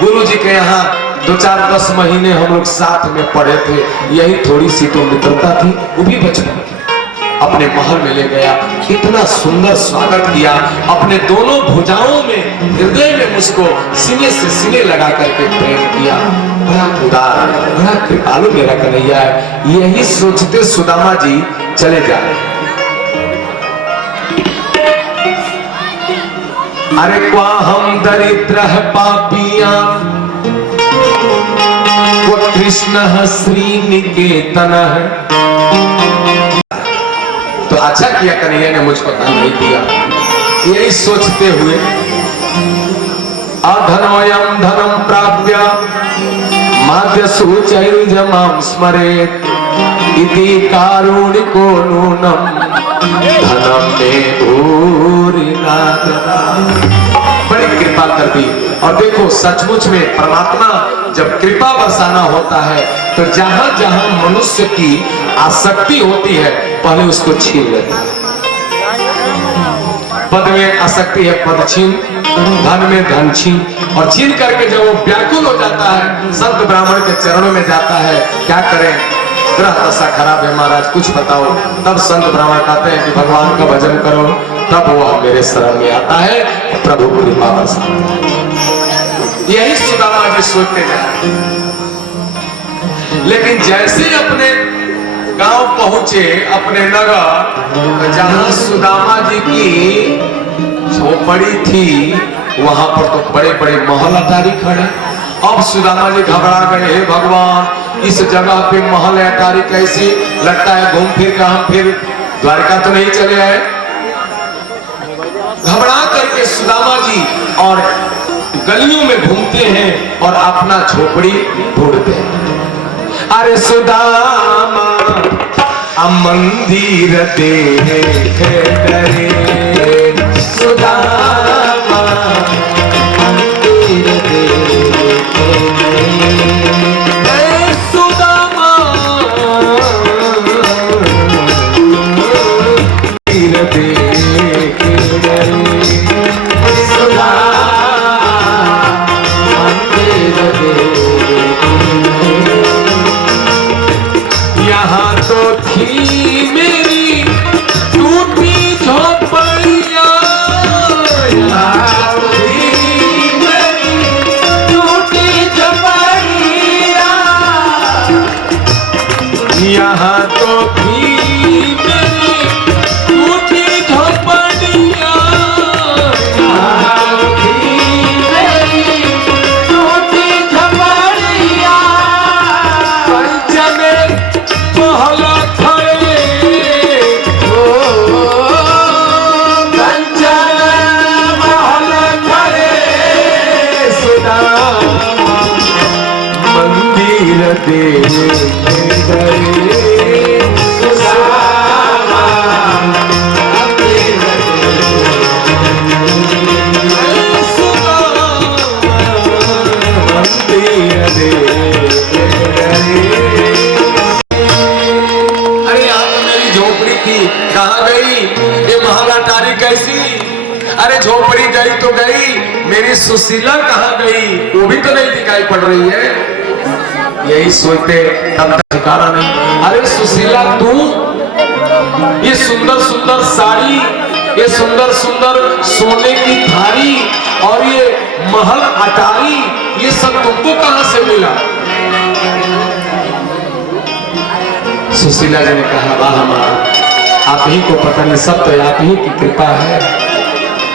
गुरुजी के यहाँ 2-4-10 महीने हम लोग साथ में पढ़े थे, यही थोड़ी सी तो मित्रता थी, वो भी बचपन की। अपने महल में ले गया, कितना सुंदर स्वागत किया, अपने दोनों भुजाओं में, हृदय में मुझको सीने से सीने लगा करके प्रेम किया। बड़ा उदार, बड़ा कृपालु मेरा कन्हैया है। यही सोचते सुदामा जी चले जा रहे। अरे क्वा हम दरिद्र पापिया, वो कृष्ण श्री निकेतन है। तो अच्छा किया कन्हैया ने मुझको धन नहीं दिया। यही सोचते हुए अधनोयम धनम प्राप्य माद्य सूचैर्जमां स्मरेत् इति कारुणिको नूनम धनम में भूरिना। बड़ी कृपा कर दी। और देखो सचमुच में परमात्मा जब कृपा बरसाना होता है तो जहां जहां मनुष्य की आसक्ति होती है पहले उसको छीन लेता है। पद में आसक्ति है, पद छीन। धन में धन छीन, और छीन करके जब वो व्याकुल हो जाता है, संत ब्राह्मण के चरणों में जाता है, क्या करें, ग्रह दशा खराब है महाराज, कुछ बताओ। तब संत ब्राह्मण कहते हैं कि भगवान का भजन करो, तब वह मेरे शरण में आता है, प्रभु कृपा बरसाता है। यही सुदामा जी सोचते जाए। लेकिन जैसे अपने गांव पहुंचे, अपने नगर, जहां सुदामा जी की झोपड़ी थी, वहां पर तो बड़े बड़े महल अटारी खड़े। अब सुदामा जी घबरा गए, हे भगवान, इस जगह पे महल अटारी कैसी, लगता है घूम फिर के हम फिर द्वारका तो नहीं चले आए। घबरा करके सुदामा जी और गलियों में घूमते हैं और अपना झोपड़ी ढूंढते हैं। अरे सुदामा मंदिर देख डरे, सुदामा मंदिर देख डरे, सुदामा मंदिर देख डरे, सुदामा मंदिर देख डरे। यहाँ तो थी मेरी टूटी झोपड़ियाँ, यहाँ तो थी मेरी टूटी झोपड़ियाँ, यहाँ तो थी मेरी टूटी झोपड़ियाँ, यहाँ तो थी मेरी टूटी झोपड़ियाँ, पंचमे महला खड़े, ओ कंचन महला खड़े, सुदामा मंदिर देख गए, सुदामा मंदिर देख, सुदामा मंदिर देख गए। झोपड़ी थी, कहाँ गई ये महल अटारी कैसी? अरे झोपड़ी गई तो गई, मेरी सुशीला कहाँ गई, वो भी तो नहीं दिखाई पड़ रही है। यही सोचते तब तक ठिकाना नहीं। अरे सुशीला तू, ये सुंदर सुंदर साड़ी, ये सुंदर सुंदर सोने की थाली और ये महल अटारी, ये सब तुमको कहाँ से मिला? सुशीला जी ने कहा, वाह मां, आप ही को पता नहीं, सब तो आप ही की कृपा है,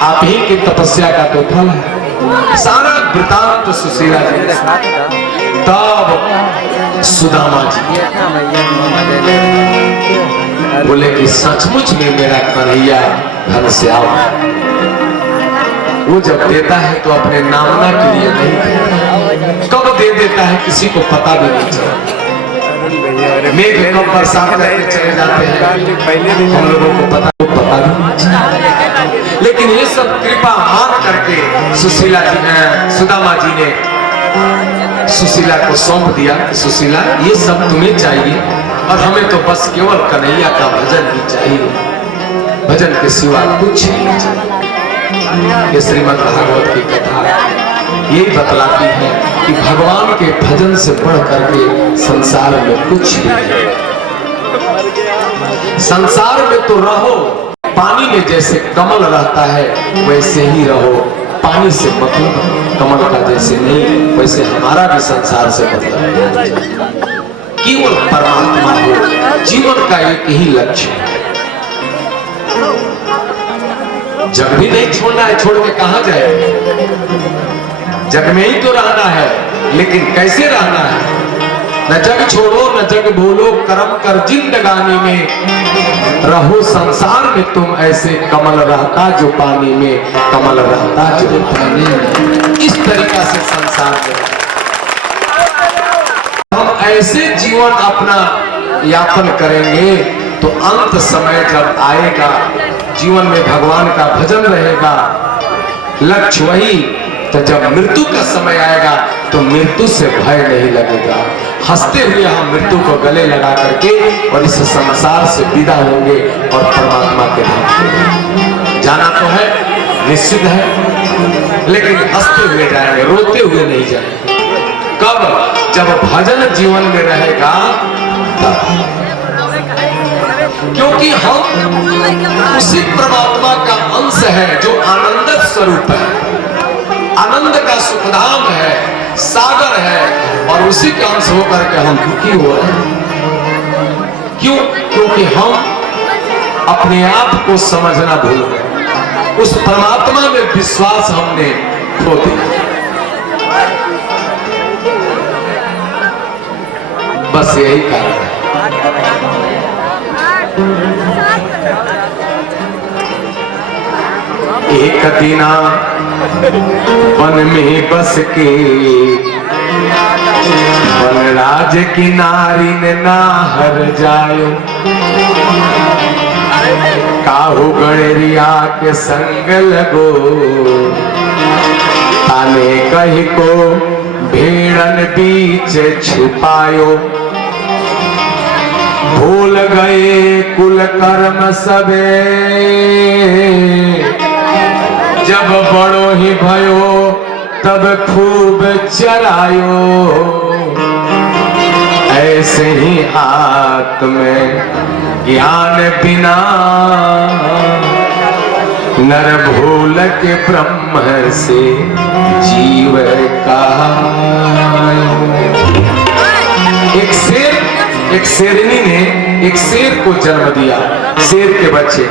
आप ही की तपस्या का तो फल है। सारा वृतांत तो सुशीला जी ने। तब सुदामा जी बोले कि सचमुच में मेरा कन्हैया घनश्याम, वो जब देता है तो अपने नामना के लिए नहीं देता, कब दे देता है किसी को पता भी नहीं चलता। मेघ कब बरसात करके चले जाते हैं, हम लोगों को पता भी नहीं चलता। लेकिन ये सब कृपा मान करके सुदामा जी ने सुशीला को सौंप दिया कि सुशीला, ये सब तुम्हें चाहिए और हमें तो बस केवल कन्हैया का भजन ही चाहिए, भजन के सिवा कुछ नहीं चाहिए। ये श्रीमद् भागवत की कथा यही बतलाती है कि भगवान के भजन से बढ़ करके संसार में कुछ नहीं है। संसार में तो रहो, पानी में जैसे कमल रहता है वैसे ही रहो, पानी से मतलब कमल का जैसे नहीं, वैसे हमारा भी संसार से मतलब केवल परमात्मा हो। जीवन का एक ही लक्ष्य है, जग भी नहीं छोड़ना है, छोड़ के कहां जाए? जग में ही तो रहना है, लेकिन कैसे रहना है? न जग छोड़ो न जग बोलो, कर्म कर जिंदगानी में, रहो संसार में तुम ऐसे, कमल रहता जो पानी में, कमल रहता जो पानी में। इस तरीका से संसार में हम ऐसे जीवन अपना यापन करेंगे तो अंत समय जब आएगा, जीवन में भगवान का भजन रहेगा, लक्ष्य वही, तो जब मृत्यु का समय आएगा तो मृत्यु से भय नहीं लगेगा। हंसते हुए हम मृत्यु को गले लगा करके और इस संसार से विदा होंगे और परमात्मा के धाम जाना तो है, निश्चित है। लेकिन हंसते हुए जाएंगे, रोते हुए नहीं जाएंगे। कब? जब भजन जीवन में रहेगा तब। क्योंकि हम उसी परमात्मा का अंश है जो आनंद स्वरूप है, आनंद का सुखधाम है, सागर है, और उसी के अंश होकर के हम दुखी हो रहे हैं। क्यों? क्योंकि हम अपने आप को समझना भूल गए, उस परमात्मा में विश्वास हमने खो दिया। बस यही कारण है। एक दिना वन में बस के वनराज की नारी ने नाहर जायो, काहू गणेरिया के संग लगो, ताने कही को भेड़न बीच छुपायो, भूल गए कुल कर्म सबे, जब बड़ो ही भयो तब खूब चरायो, ऐसे ही आत्म ज्ञान बिना नर भूल के ब्रह्म से जीव कहा। एक शेरनी ने एक शेर को जन्म दिया, शेर के बच्चे,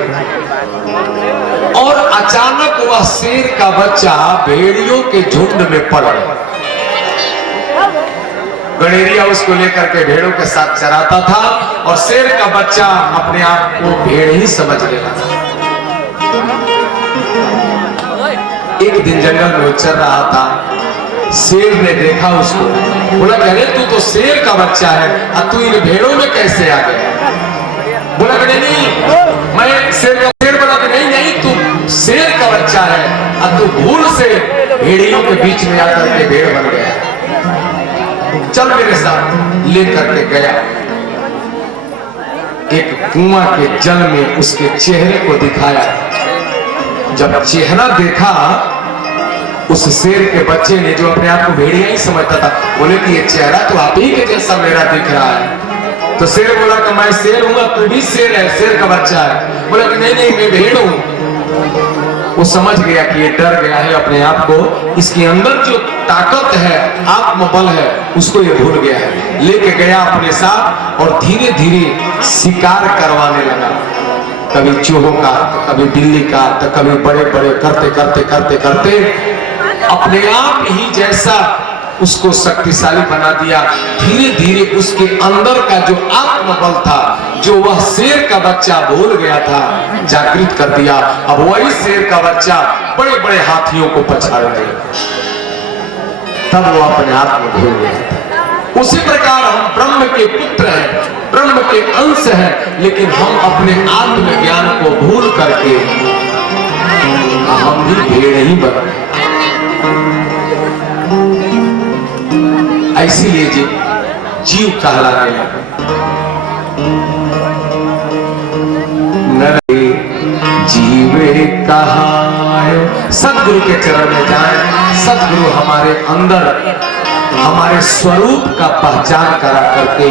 और अचानक वह शेर का बच्चा भेड़ियों के झुंड में पड़ गया। गणेरिया उसको लेकर के भेड़ों के साथ चराता था और शेर का बच्चा अपने आप को भेड़ ही समझ लेता था। एक दिन जंगल में चल रहा था, शेर ने देखा उसको, बोला अरे तू तो शेर का बच्चा है, अब तू इन भेड़ों में कैसे आ गया? बोला नहीं, मैं शेर का शेर बना के नहीं, नहीं तू शेर का बच्चा है, अब तू भूल से भेड़ियों के बीच में आकर के भेड़ बन गया, चल मेरे साथ। लेकर के गया, एक कुआं के जल में उसके चेहरे को दिखाया। जब चेहरा देखा उस शेर के बच्चे ने, जो अपने आप को भेड़िया ही समझता था, बोले कि ये चेहरा तो आप ही के जैसा मेरा दिख रहा है। तो शेर बोला कि मैं शेर हूँ, तू भी शेर है, शेर का बच्चा है। बोला कि नहीं नहीं मैं भेड़ हूँ। वो समझ गया कि ये डर गया है अपने आप को, इसके अंदर जो ताकत है, आत्मबल है, उसको ये भूल गया है। लेके गया अपने साथ और धीरे धीरे शिकार करवाने लगा, कभी चूहों का, कभी बिल्ली का, तो कभी बड़े बड़े करते करते करते करते अपने आप ही जैसा उसको शक्तिशाली बना दिया। धीरे धीरे उसके अंदर का जो आत्मबल था, जो वह शेर का बच्चा भूल गया था, जागृत कर दिया। अब वही शेर का बच्चा बड़े बड़े हाथियों को पछाड़ने लगा, तब वो अपने आप में भूल गया। उसी प्रकार हम ब्रह्म के पुत्र हैं, ब्रह्म के अंश हैं, लेकिन हम अपने आत्मज्ञान को भूल करके हम भी भेड़ ही बन गए। इसीलिए जीव कहलाने लगा। नरे जीवे कहायो, सदगुरु के चरण में जाएं। सदगुरु हमारे अंदर हमारे स्वरूप का पहचान करा करके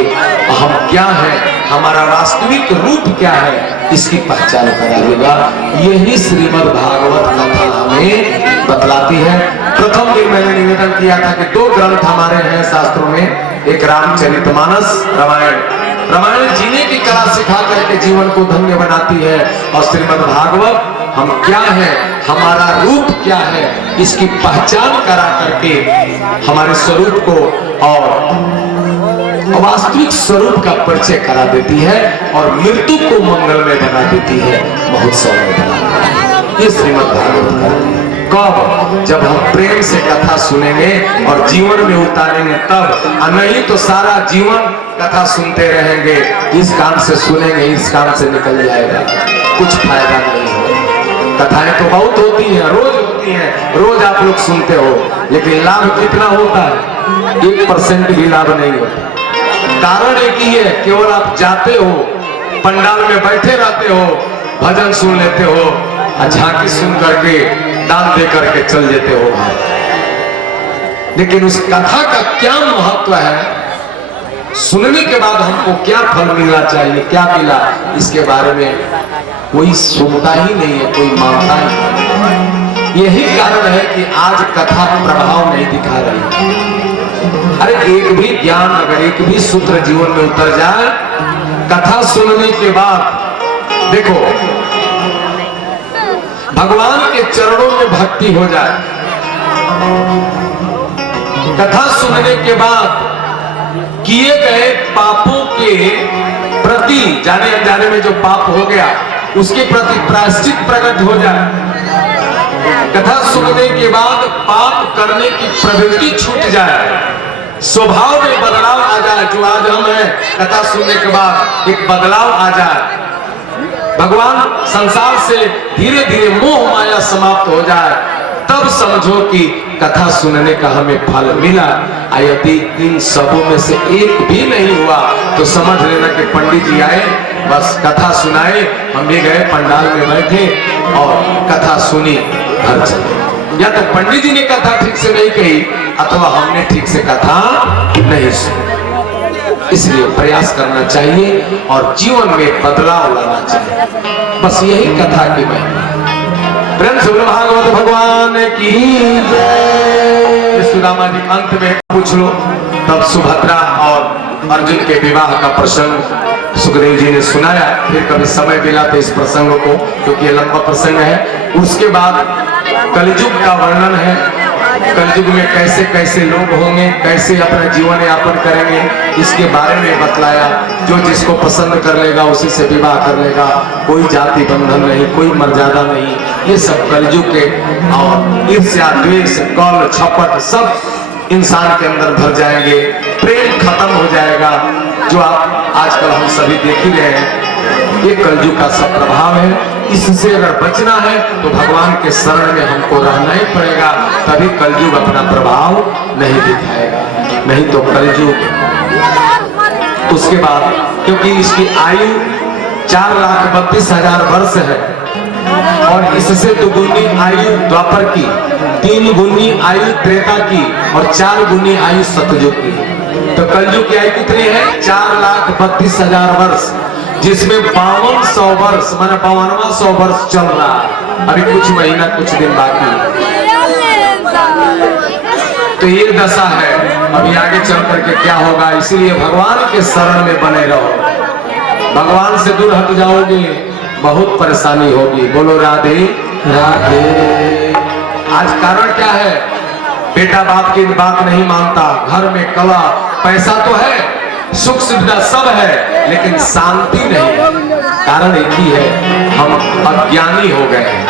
हम क्या है, हमारा वास्तविक रूप क्या है, इसकी पहचान करा देगा। यही श्रीमद् भागवत कथा हमें बतलाती है। प्रथम दिन मैंने निवेदन किया था कि 2 ग्रंथ हमारे हैं शास्त्रों में, एक रामचरितमानस, रामायण जीने की कला सिखा करके जीवन को धन्य बनाती है, और श्रीमद् भागवत हम क्या है, हमारा रूप क्या है, इसकी पहचान करा करके हमारे स्वरूप को और वास्तविक स्वरूप का परिचय करा देती है, और मृत्यु को मंगलमय बना देती है, बहुत समय बना। ये श्रीमद् भागवत का कब? जब हम प्रेम से कथा सुनेंगे और जीवन में उतारेंगे तब, और नहीं तो सारा जीवन कथा सुनते रहेंगे, इस कान से सुनेंगे, इस कान से निकल जाएगा, कुछ फायदा नहीं होगा। कथाएं तो बहुत होती हैं, रोज होती हैं, रोज आप लोग सुनते हो, लेकिन लाभ कितना होता है? 1% भी लाभ नहीं होता। कारण एक ही है, केवल आप जाते हो, पंडाल में बैठे रहते हो, भजन सुन लेते हो, झांकी सुन करके दान दे करके चल देते हो भाई, लेकिन उस कथा का क्या महत्व है, सुनने के बाद हमको क्या फल मिलना चाहिए, क्या मिला, इसके बारे में कोई सुनता ही नहीं है, कोई मानता ही नहीं। यही कारण है कि आज कथा प्रभाव नहीं दिखा रही। अरे एक भी ज्ञान, अगर एक भी सूत्र जीवन में उतर जाए, कथा सुनने के बाद देखो भगवान के चरणों में भक्ति हो जाए, कथा सुनने के बाद किए गए पापों के प्रति, जाने अनजाने में जो पाप हो गया उसके प्रति प्रायश्चित प्रकट हो जाए, कथा सुनने के बाद पाप करने की प्रवृत्ति छूट जाए, स्वभाव में बदलाव आ जाए। जो आज हम हैं, कथा सुनने के बाद एक बदलाव आ जाए, भगवान संसार से धीरे धीरे मोह माया समाप्त हो जाए, तब समझो कि कथा सुनने का हमें फल मिला। यदि इन सबों में से एक भी नहीं हुआ तो समझ लेना कि पंडित जी आए, बस कथा सुनाए, हम भी गए पंडाल में बैठे और कथा सुनी, घर चले। या तो पंडित जी ने कथा ठीक से नहीं कही अथवा हमने ठीक से कथा नहीं सुनी। इसलिए प्रयास करना चाहिए और जीवन में बदलाव लाना चाहिए, बस यही कथा की महिमा। प्रेम से भागवत भगवान की जय। सुदामा जी अंत में पूछ लो, तब सुभद्रा और अर्जुन के विवाह का प्रसंग सुखदेव जी ने सुनाया। फिर कभी समय मिला तो इस प्रसंग को, क्योंकि ये लंबा प्रसंग है। उसके बाद कलयुग का वर्णन है, कलयुग में कैसे कैसे लोग होंगे, कैसे अपना जीवन यापन करेंगे, इसके बारे में बतलाया। जो जिसको पसंद कर लेगा उसी से विवाह कर लेगा, कोई जाति बंधन नहीं, कोई मर्यादा नहीं, ये सब कलयुग के। और ईर्ष्या, द्वेष, कौल, छपट सब इंसान के अंदर भर जाएंगे, प्रेम खत्म हो जाएगा, जो आप आजकल हम सभी देख ही रहे हैं। ये कलयुग का सब प्रभाव है। इससे अगर बचना है तो भगवान के शरण में हमको रहना ही पड़ेगा, तभी कलयुग अपना प्रभाव नहीं दिखाएगा। नहीं तो कलयुग उसके बाद, क्योंकि इसकी आयु 4,32,000 वर्ष है और इससे 2 गुनी आयु द्वापर की, 3 गुनी आयु त्रेता की और 4 गुनी आयु सतयुग की। तो कलयुग की आयु कितनी है? 4,32,000 वर्ष, जिसमें 5200 वर्ष माने 52वां वर्ष चल रहा है। अभी कुछ महीना, कुछ दिन बाकी है। तो ये दशा है, अभी आगे चल करके क्या होगा। इसीलिए भगवान के शरण में बने रहो, भगवान से दूर हट जाओगे बहुत परेशानी होगी। बोलो राधे राधे। आज कारण क्या है? बेटा बाप की बात नहीं मानता, घर में कला, पैसा तो है, सुख सुविधा सब है, लेकिन शांति नहीं। कारण एक ही है, हम अज्ञानी हो गए हैं,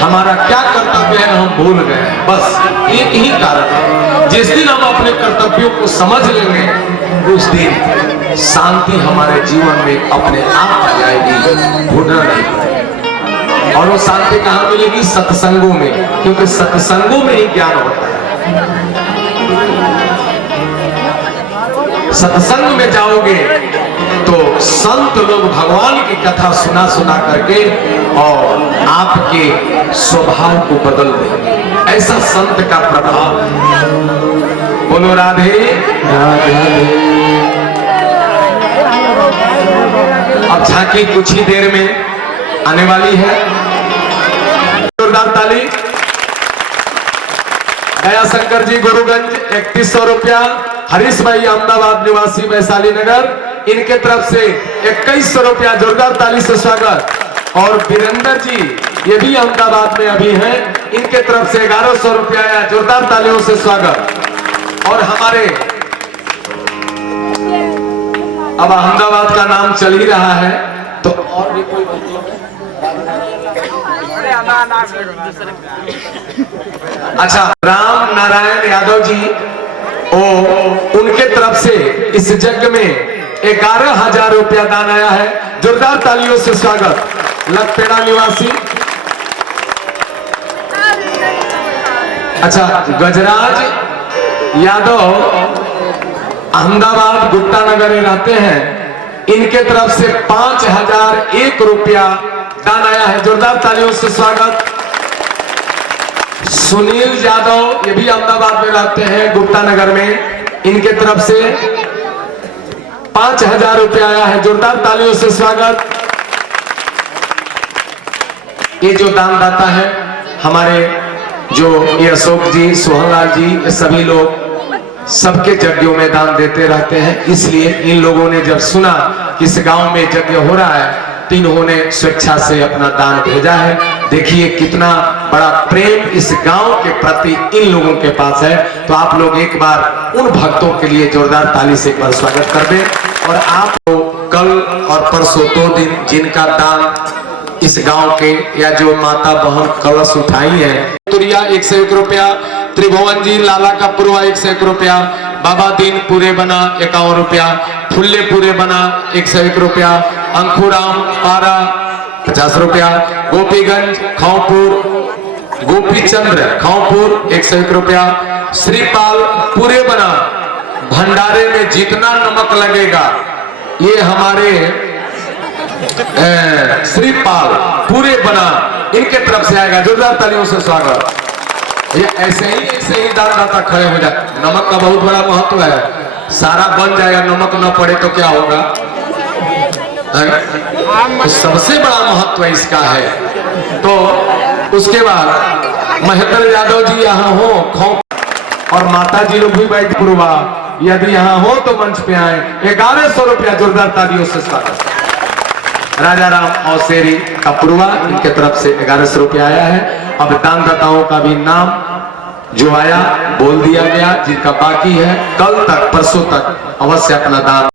हमारा क्या कर्तव्य है हम भूल गए, बस एक ही कारण है। जिस दिन हम अपने कर्तव्यों को समझ लेंगे, उस दिन शांति हमारे जीवन में अपने आप आ जाएगी, ढूंढना नहीं पड़ेगा। और वो शांति कहाँ मिलेगी? सत्संगों में, क्योंकि सत्संगों में ही ज्ञान होता है। सत्संग में जाओगे तो संत लोग भगवान की कथा सुना सुना करके और आपके स्वभाव को बदल देंगे। ऐसा संत का प्रभाव है। बोलो राधे राधे। अब झांकी कुछ ही देर में आने वाली है। जोरदार ताली। दया शंकर जी गुरुगंज 3100 रुपया। हरीश भाई अहमदाबाद निवासी वैशाली नगर, इनके तरफ से 2100 रुपया, जोरदार ताली से स्वागत। और वीरेंद्र जी ये भी अहमदाबाद में अभी हैं, इनके तरफ से 1100 रुपया, जोरदार तालियों से स्वागत। और हमारे अब अहमदाबाद का नाम चल ही रहा है, तो और भी कोई अच्छा, राम नारायण यादव जी, उनके तरफ से इस यज्ञ में 11,000 रुपया दान आया है, जोरदार तालियों से स्वागत। लखपेड़ा निवासी। अच्छा, गजराज यादव अहमदाबाद गुट्टा नगर में रहते हैं, इनके तरफ से 5,001 रुपया दान आया है, जोरदार तालियों से स्वागत। सुनील यादव, ये भी अहमदाबाद में रहते हैं, गुप्ता नगर में, इनके तरफ से 5000 रुपया आया है, जोरदार तालियों से स्वागत। ये जो दानदाता है हमारे, जो ये अशोक जी, सोहनलाल जी, ये सभी लोग सबके यज्ञों में दान देते रहते हैं। इसलिए इन लोगों ने जब सुना कि इस गांव में यज्ञ हो रहा है तो इन्होंने स्वेच्छा से अपना दान भेजा है। देखिए कितना बड़ा प्रेम इस गांव के प्रति इन लोगों के पास है। तो आप लोग एक बार उन भक्तों के लिए जोरदार ताली से एक बार स्वागत कर दें। और आप कल और परसों 2 दिन जिनका दान इस गांव के या जो माता बहन कलश उठाई है, तुरिया 101 रुपया, त्रिभुवन जी लाला का पुरवा 101 रुपया, बाबा दीन पूरे बना 51 रुपया, फुल्ले पूरे बना 101 रुपया, अंकुराम पारा 50 रुपया, गोपीगंज खाऊपुर, गोपीचंद्र खाऊपुर 101 रुपया, श्रीपाल पूरे बना भंडारे में जितना नमक लगेगा ये हमारे श्रीपाल पूरे बना इनके तरफ से आएगा, जोरदार तालियों से स्वागत। ये ऐसे ही दानदाता खड़े हो जाए। नमक का बहुत बड़ा महत्व है, सारा बन जाएगा, नमक न पड़े तो क्या होगा? तो सबसे बड़ा महत्व इसका है। तो उसके बाद महेंद्र यादव जी यहाँ हो और माता जी लोग भी बैठ पूर्वा, यदि यहाँ हो तो मंच पे आए। 1100 रुपया, जोरदार तालियों से स्वागत। राजा राम औसेरी का पुरवा, इनके तरफ से 1100 रुपया आया है। अब दानदाताओं का भी नाम जो आया बोल दिया गया, जिनका बाकी है कल तक परसों तक अवश्य अपना दान।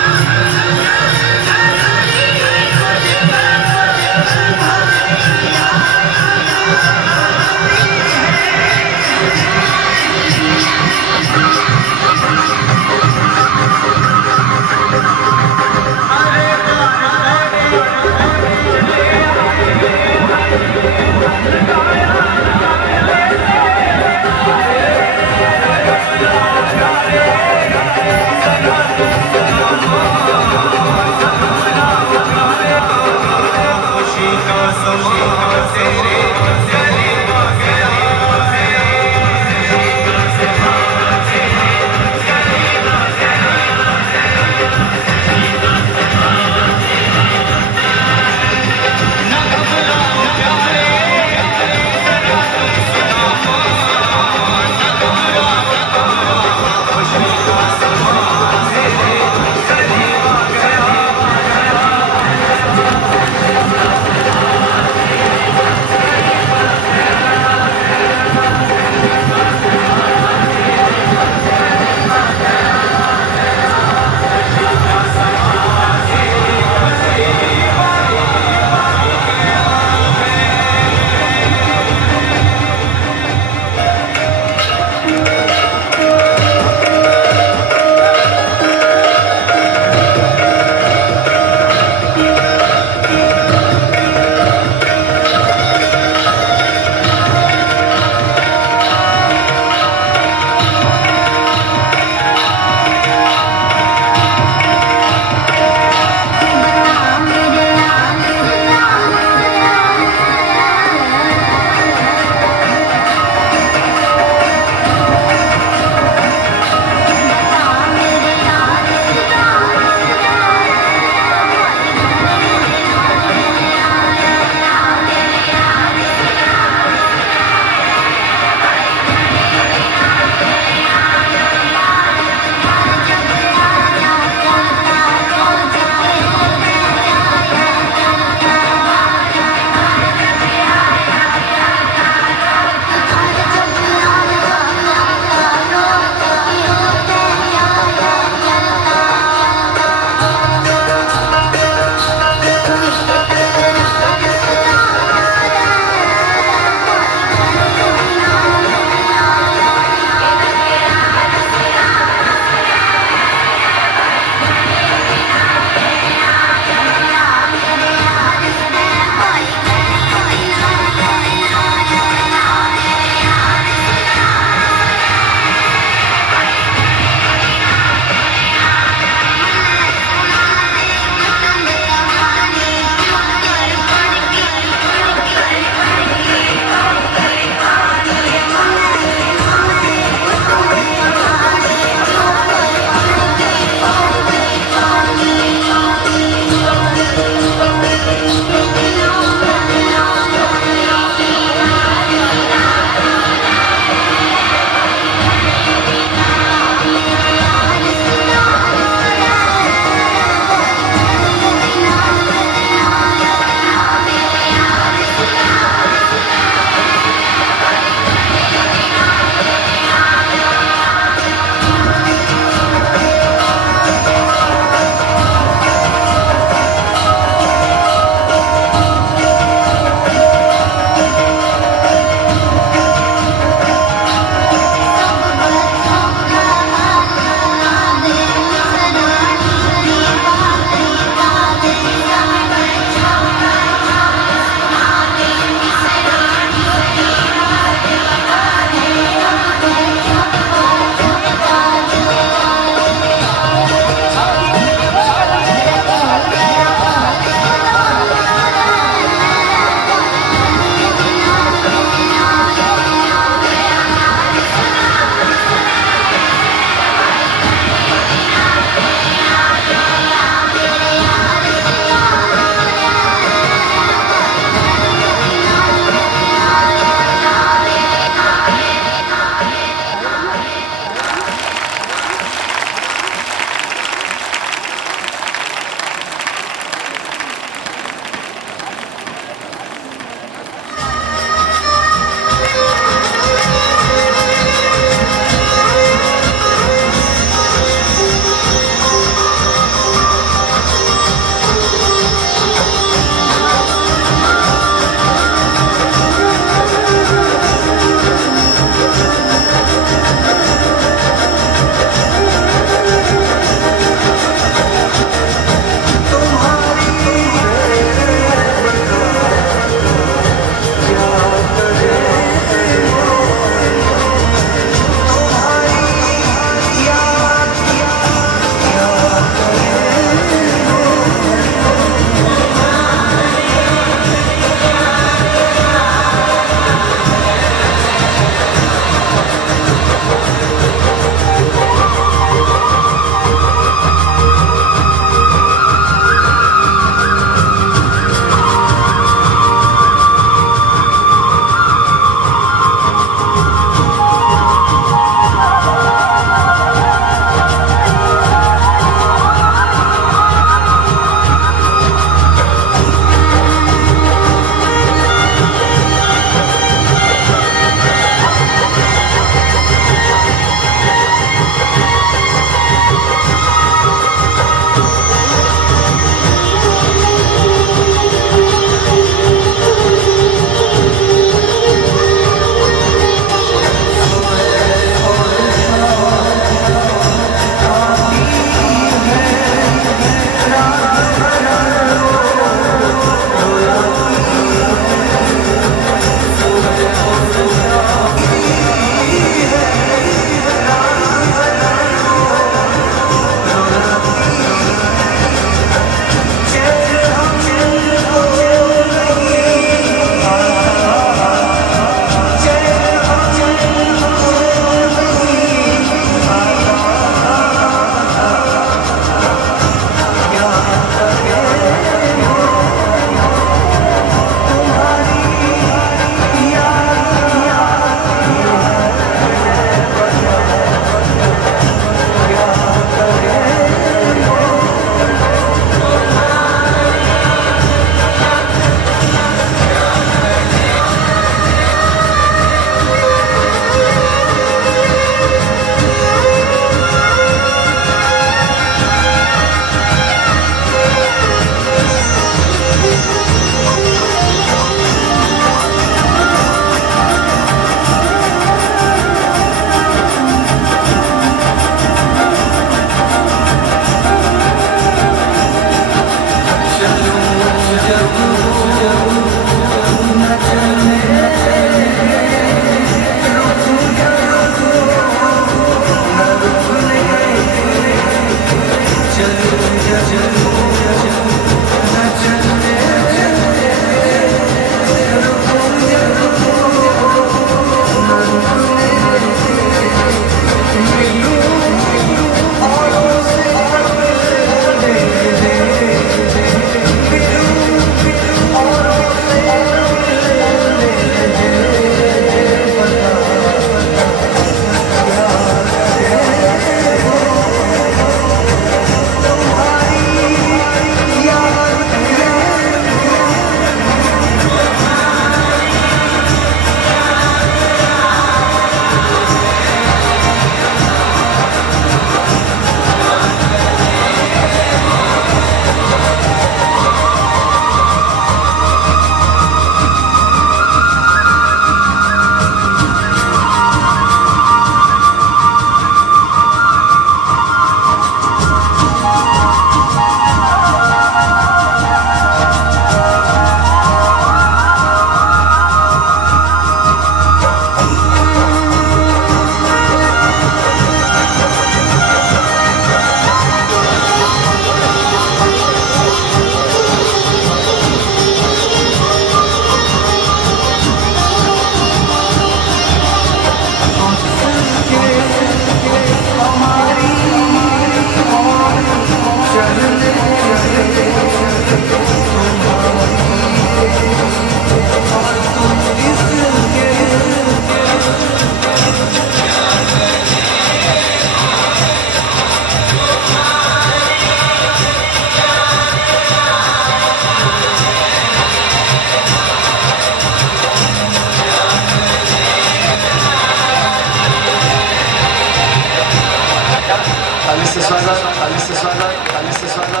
से स्वागत, ताली से स्वागत, ताली से स्वागत।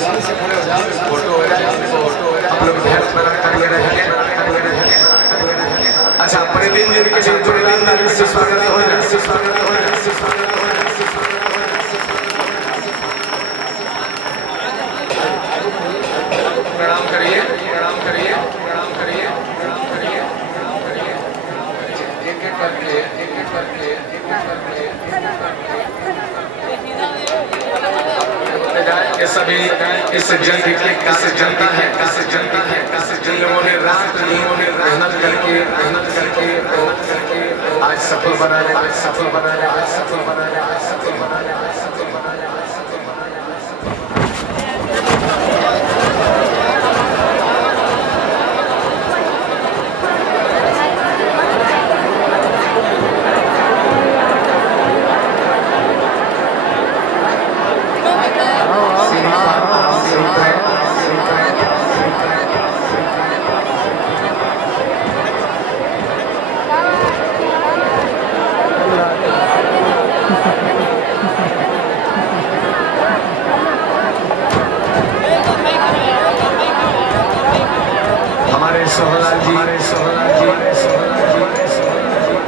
जल्दी से खड़े हो जाओ, फोटो हो जाए, फोटो हो जाए। आप लोग ध्यान बना करके रहेंगे। अच्छा, प्रदीप जी के साथ प्रदीप जी से स्वागत हो जाए, से स्वागत हो जाए, से स्वागत हो जाए। प्रणाम करिए, प्रणाम करिए, प्रणाम करिए, प्रणाम करिए, प्रणाम करिए। एक एक करके, एक एक करके, एक एक करके, एक एक करके। ये सभी इस जंग के कासे जनता है, कासे जनता है, कासे जिन लोगों ने रात मेहनत करके आज सफल बनाया, आज सफल बनाया, आज सफल बनाया, आज सफल बनाया, आज सफल बनाया, आज सफल बनाया। हमारे सोहलाल जी, हमारे सोहलाल जी, हमारे सोहलाल जी, हमारे सोहलाल जी।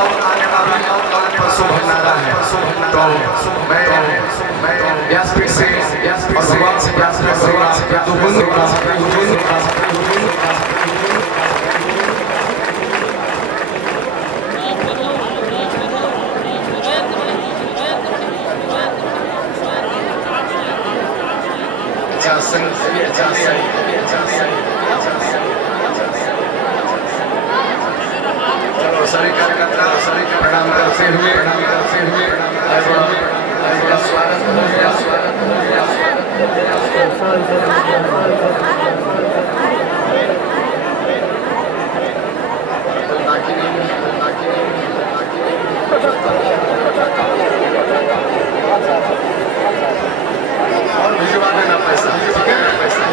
और आने वाला परसों भंडारा है, तो मैं व्यासपीठ से और भगवान से प्रार्थना करूंगा तो चलो सभी कार्यकर्ता सभी प्रणाम करते हुए स्वागत हो गया, स्वागत हो गया, स्वागत हो गया। और भिजवा देना पैसा, ठीक है ना, पैसा।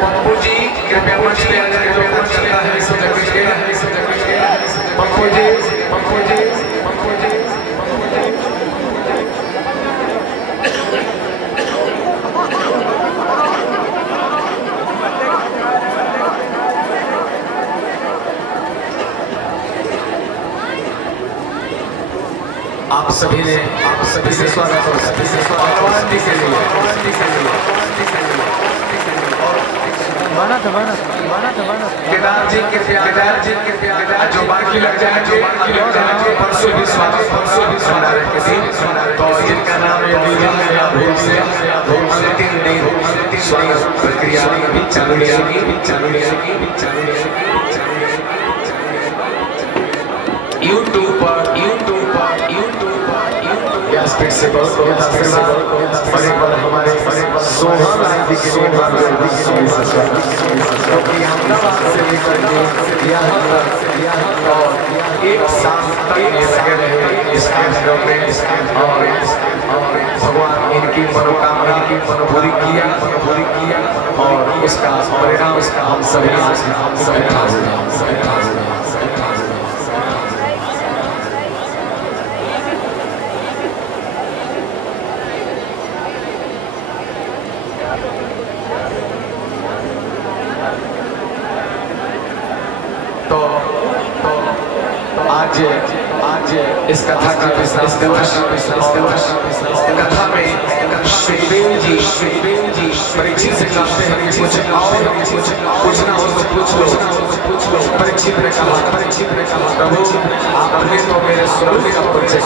पप्पू जी कृपया मंच पे आ जाए, जो मंच चलता है सब जगह के, सब जगह के। पप्पू जी, पप्पू जी, पप्पू जी, पप्पू जी। आप सभी से स्वागत हो, सभी से स्वागत हो, सभी के लिए, सभी के लिए। केदार जी कृपया, जो बाकी लग जाएंगे परसों भी स्वागत, परसों भी भंडारे के दिन। तो जिनका नाम है भूल से अंतिम दिन स्वागत प्रक्रिया भी चालू रहेगी, यूट्यूब पर व्यासपीठ से बहुत आशीर्वाद और एक बार हमारे सोहलाल जी के लिए क्योंकि अहमदाबाद से लेकर यहाँ और एक साल तक ये लगे रहे इस कार्यक्रम में और भगवान इनकी मनोकामना पूरी किया और उसका परिणाम हम सभी आज इस कथा का कथा में सुखदेव जी परीक्षित से कहते हैं कि कुछ और पूछना हो तो पूछ लो। परीक्षित ने कहा प्रभु आपने तो मेरे स्वरूप का परिचय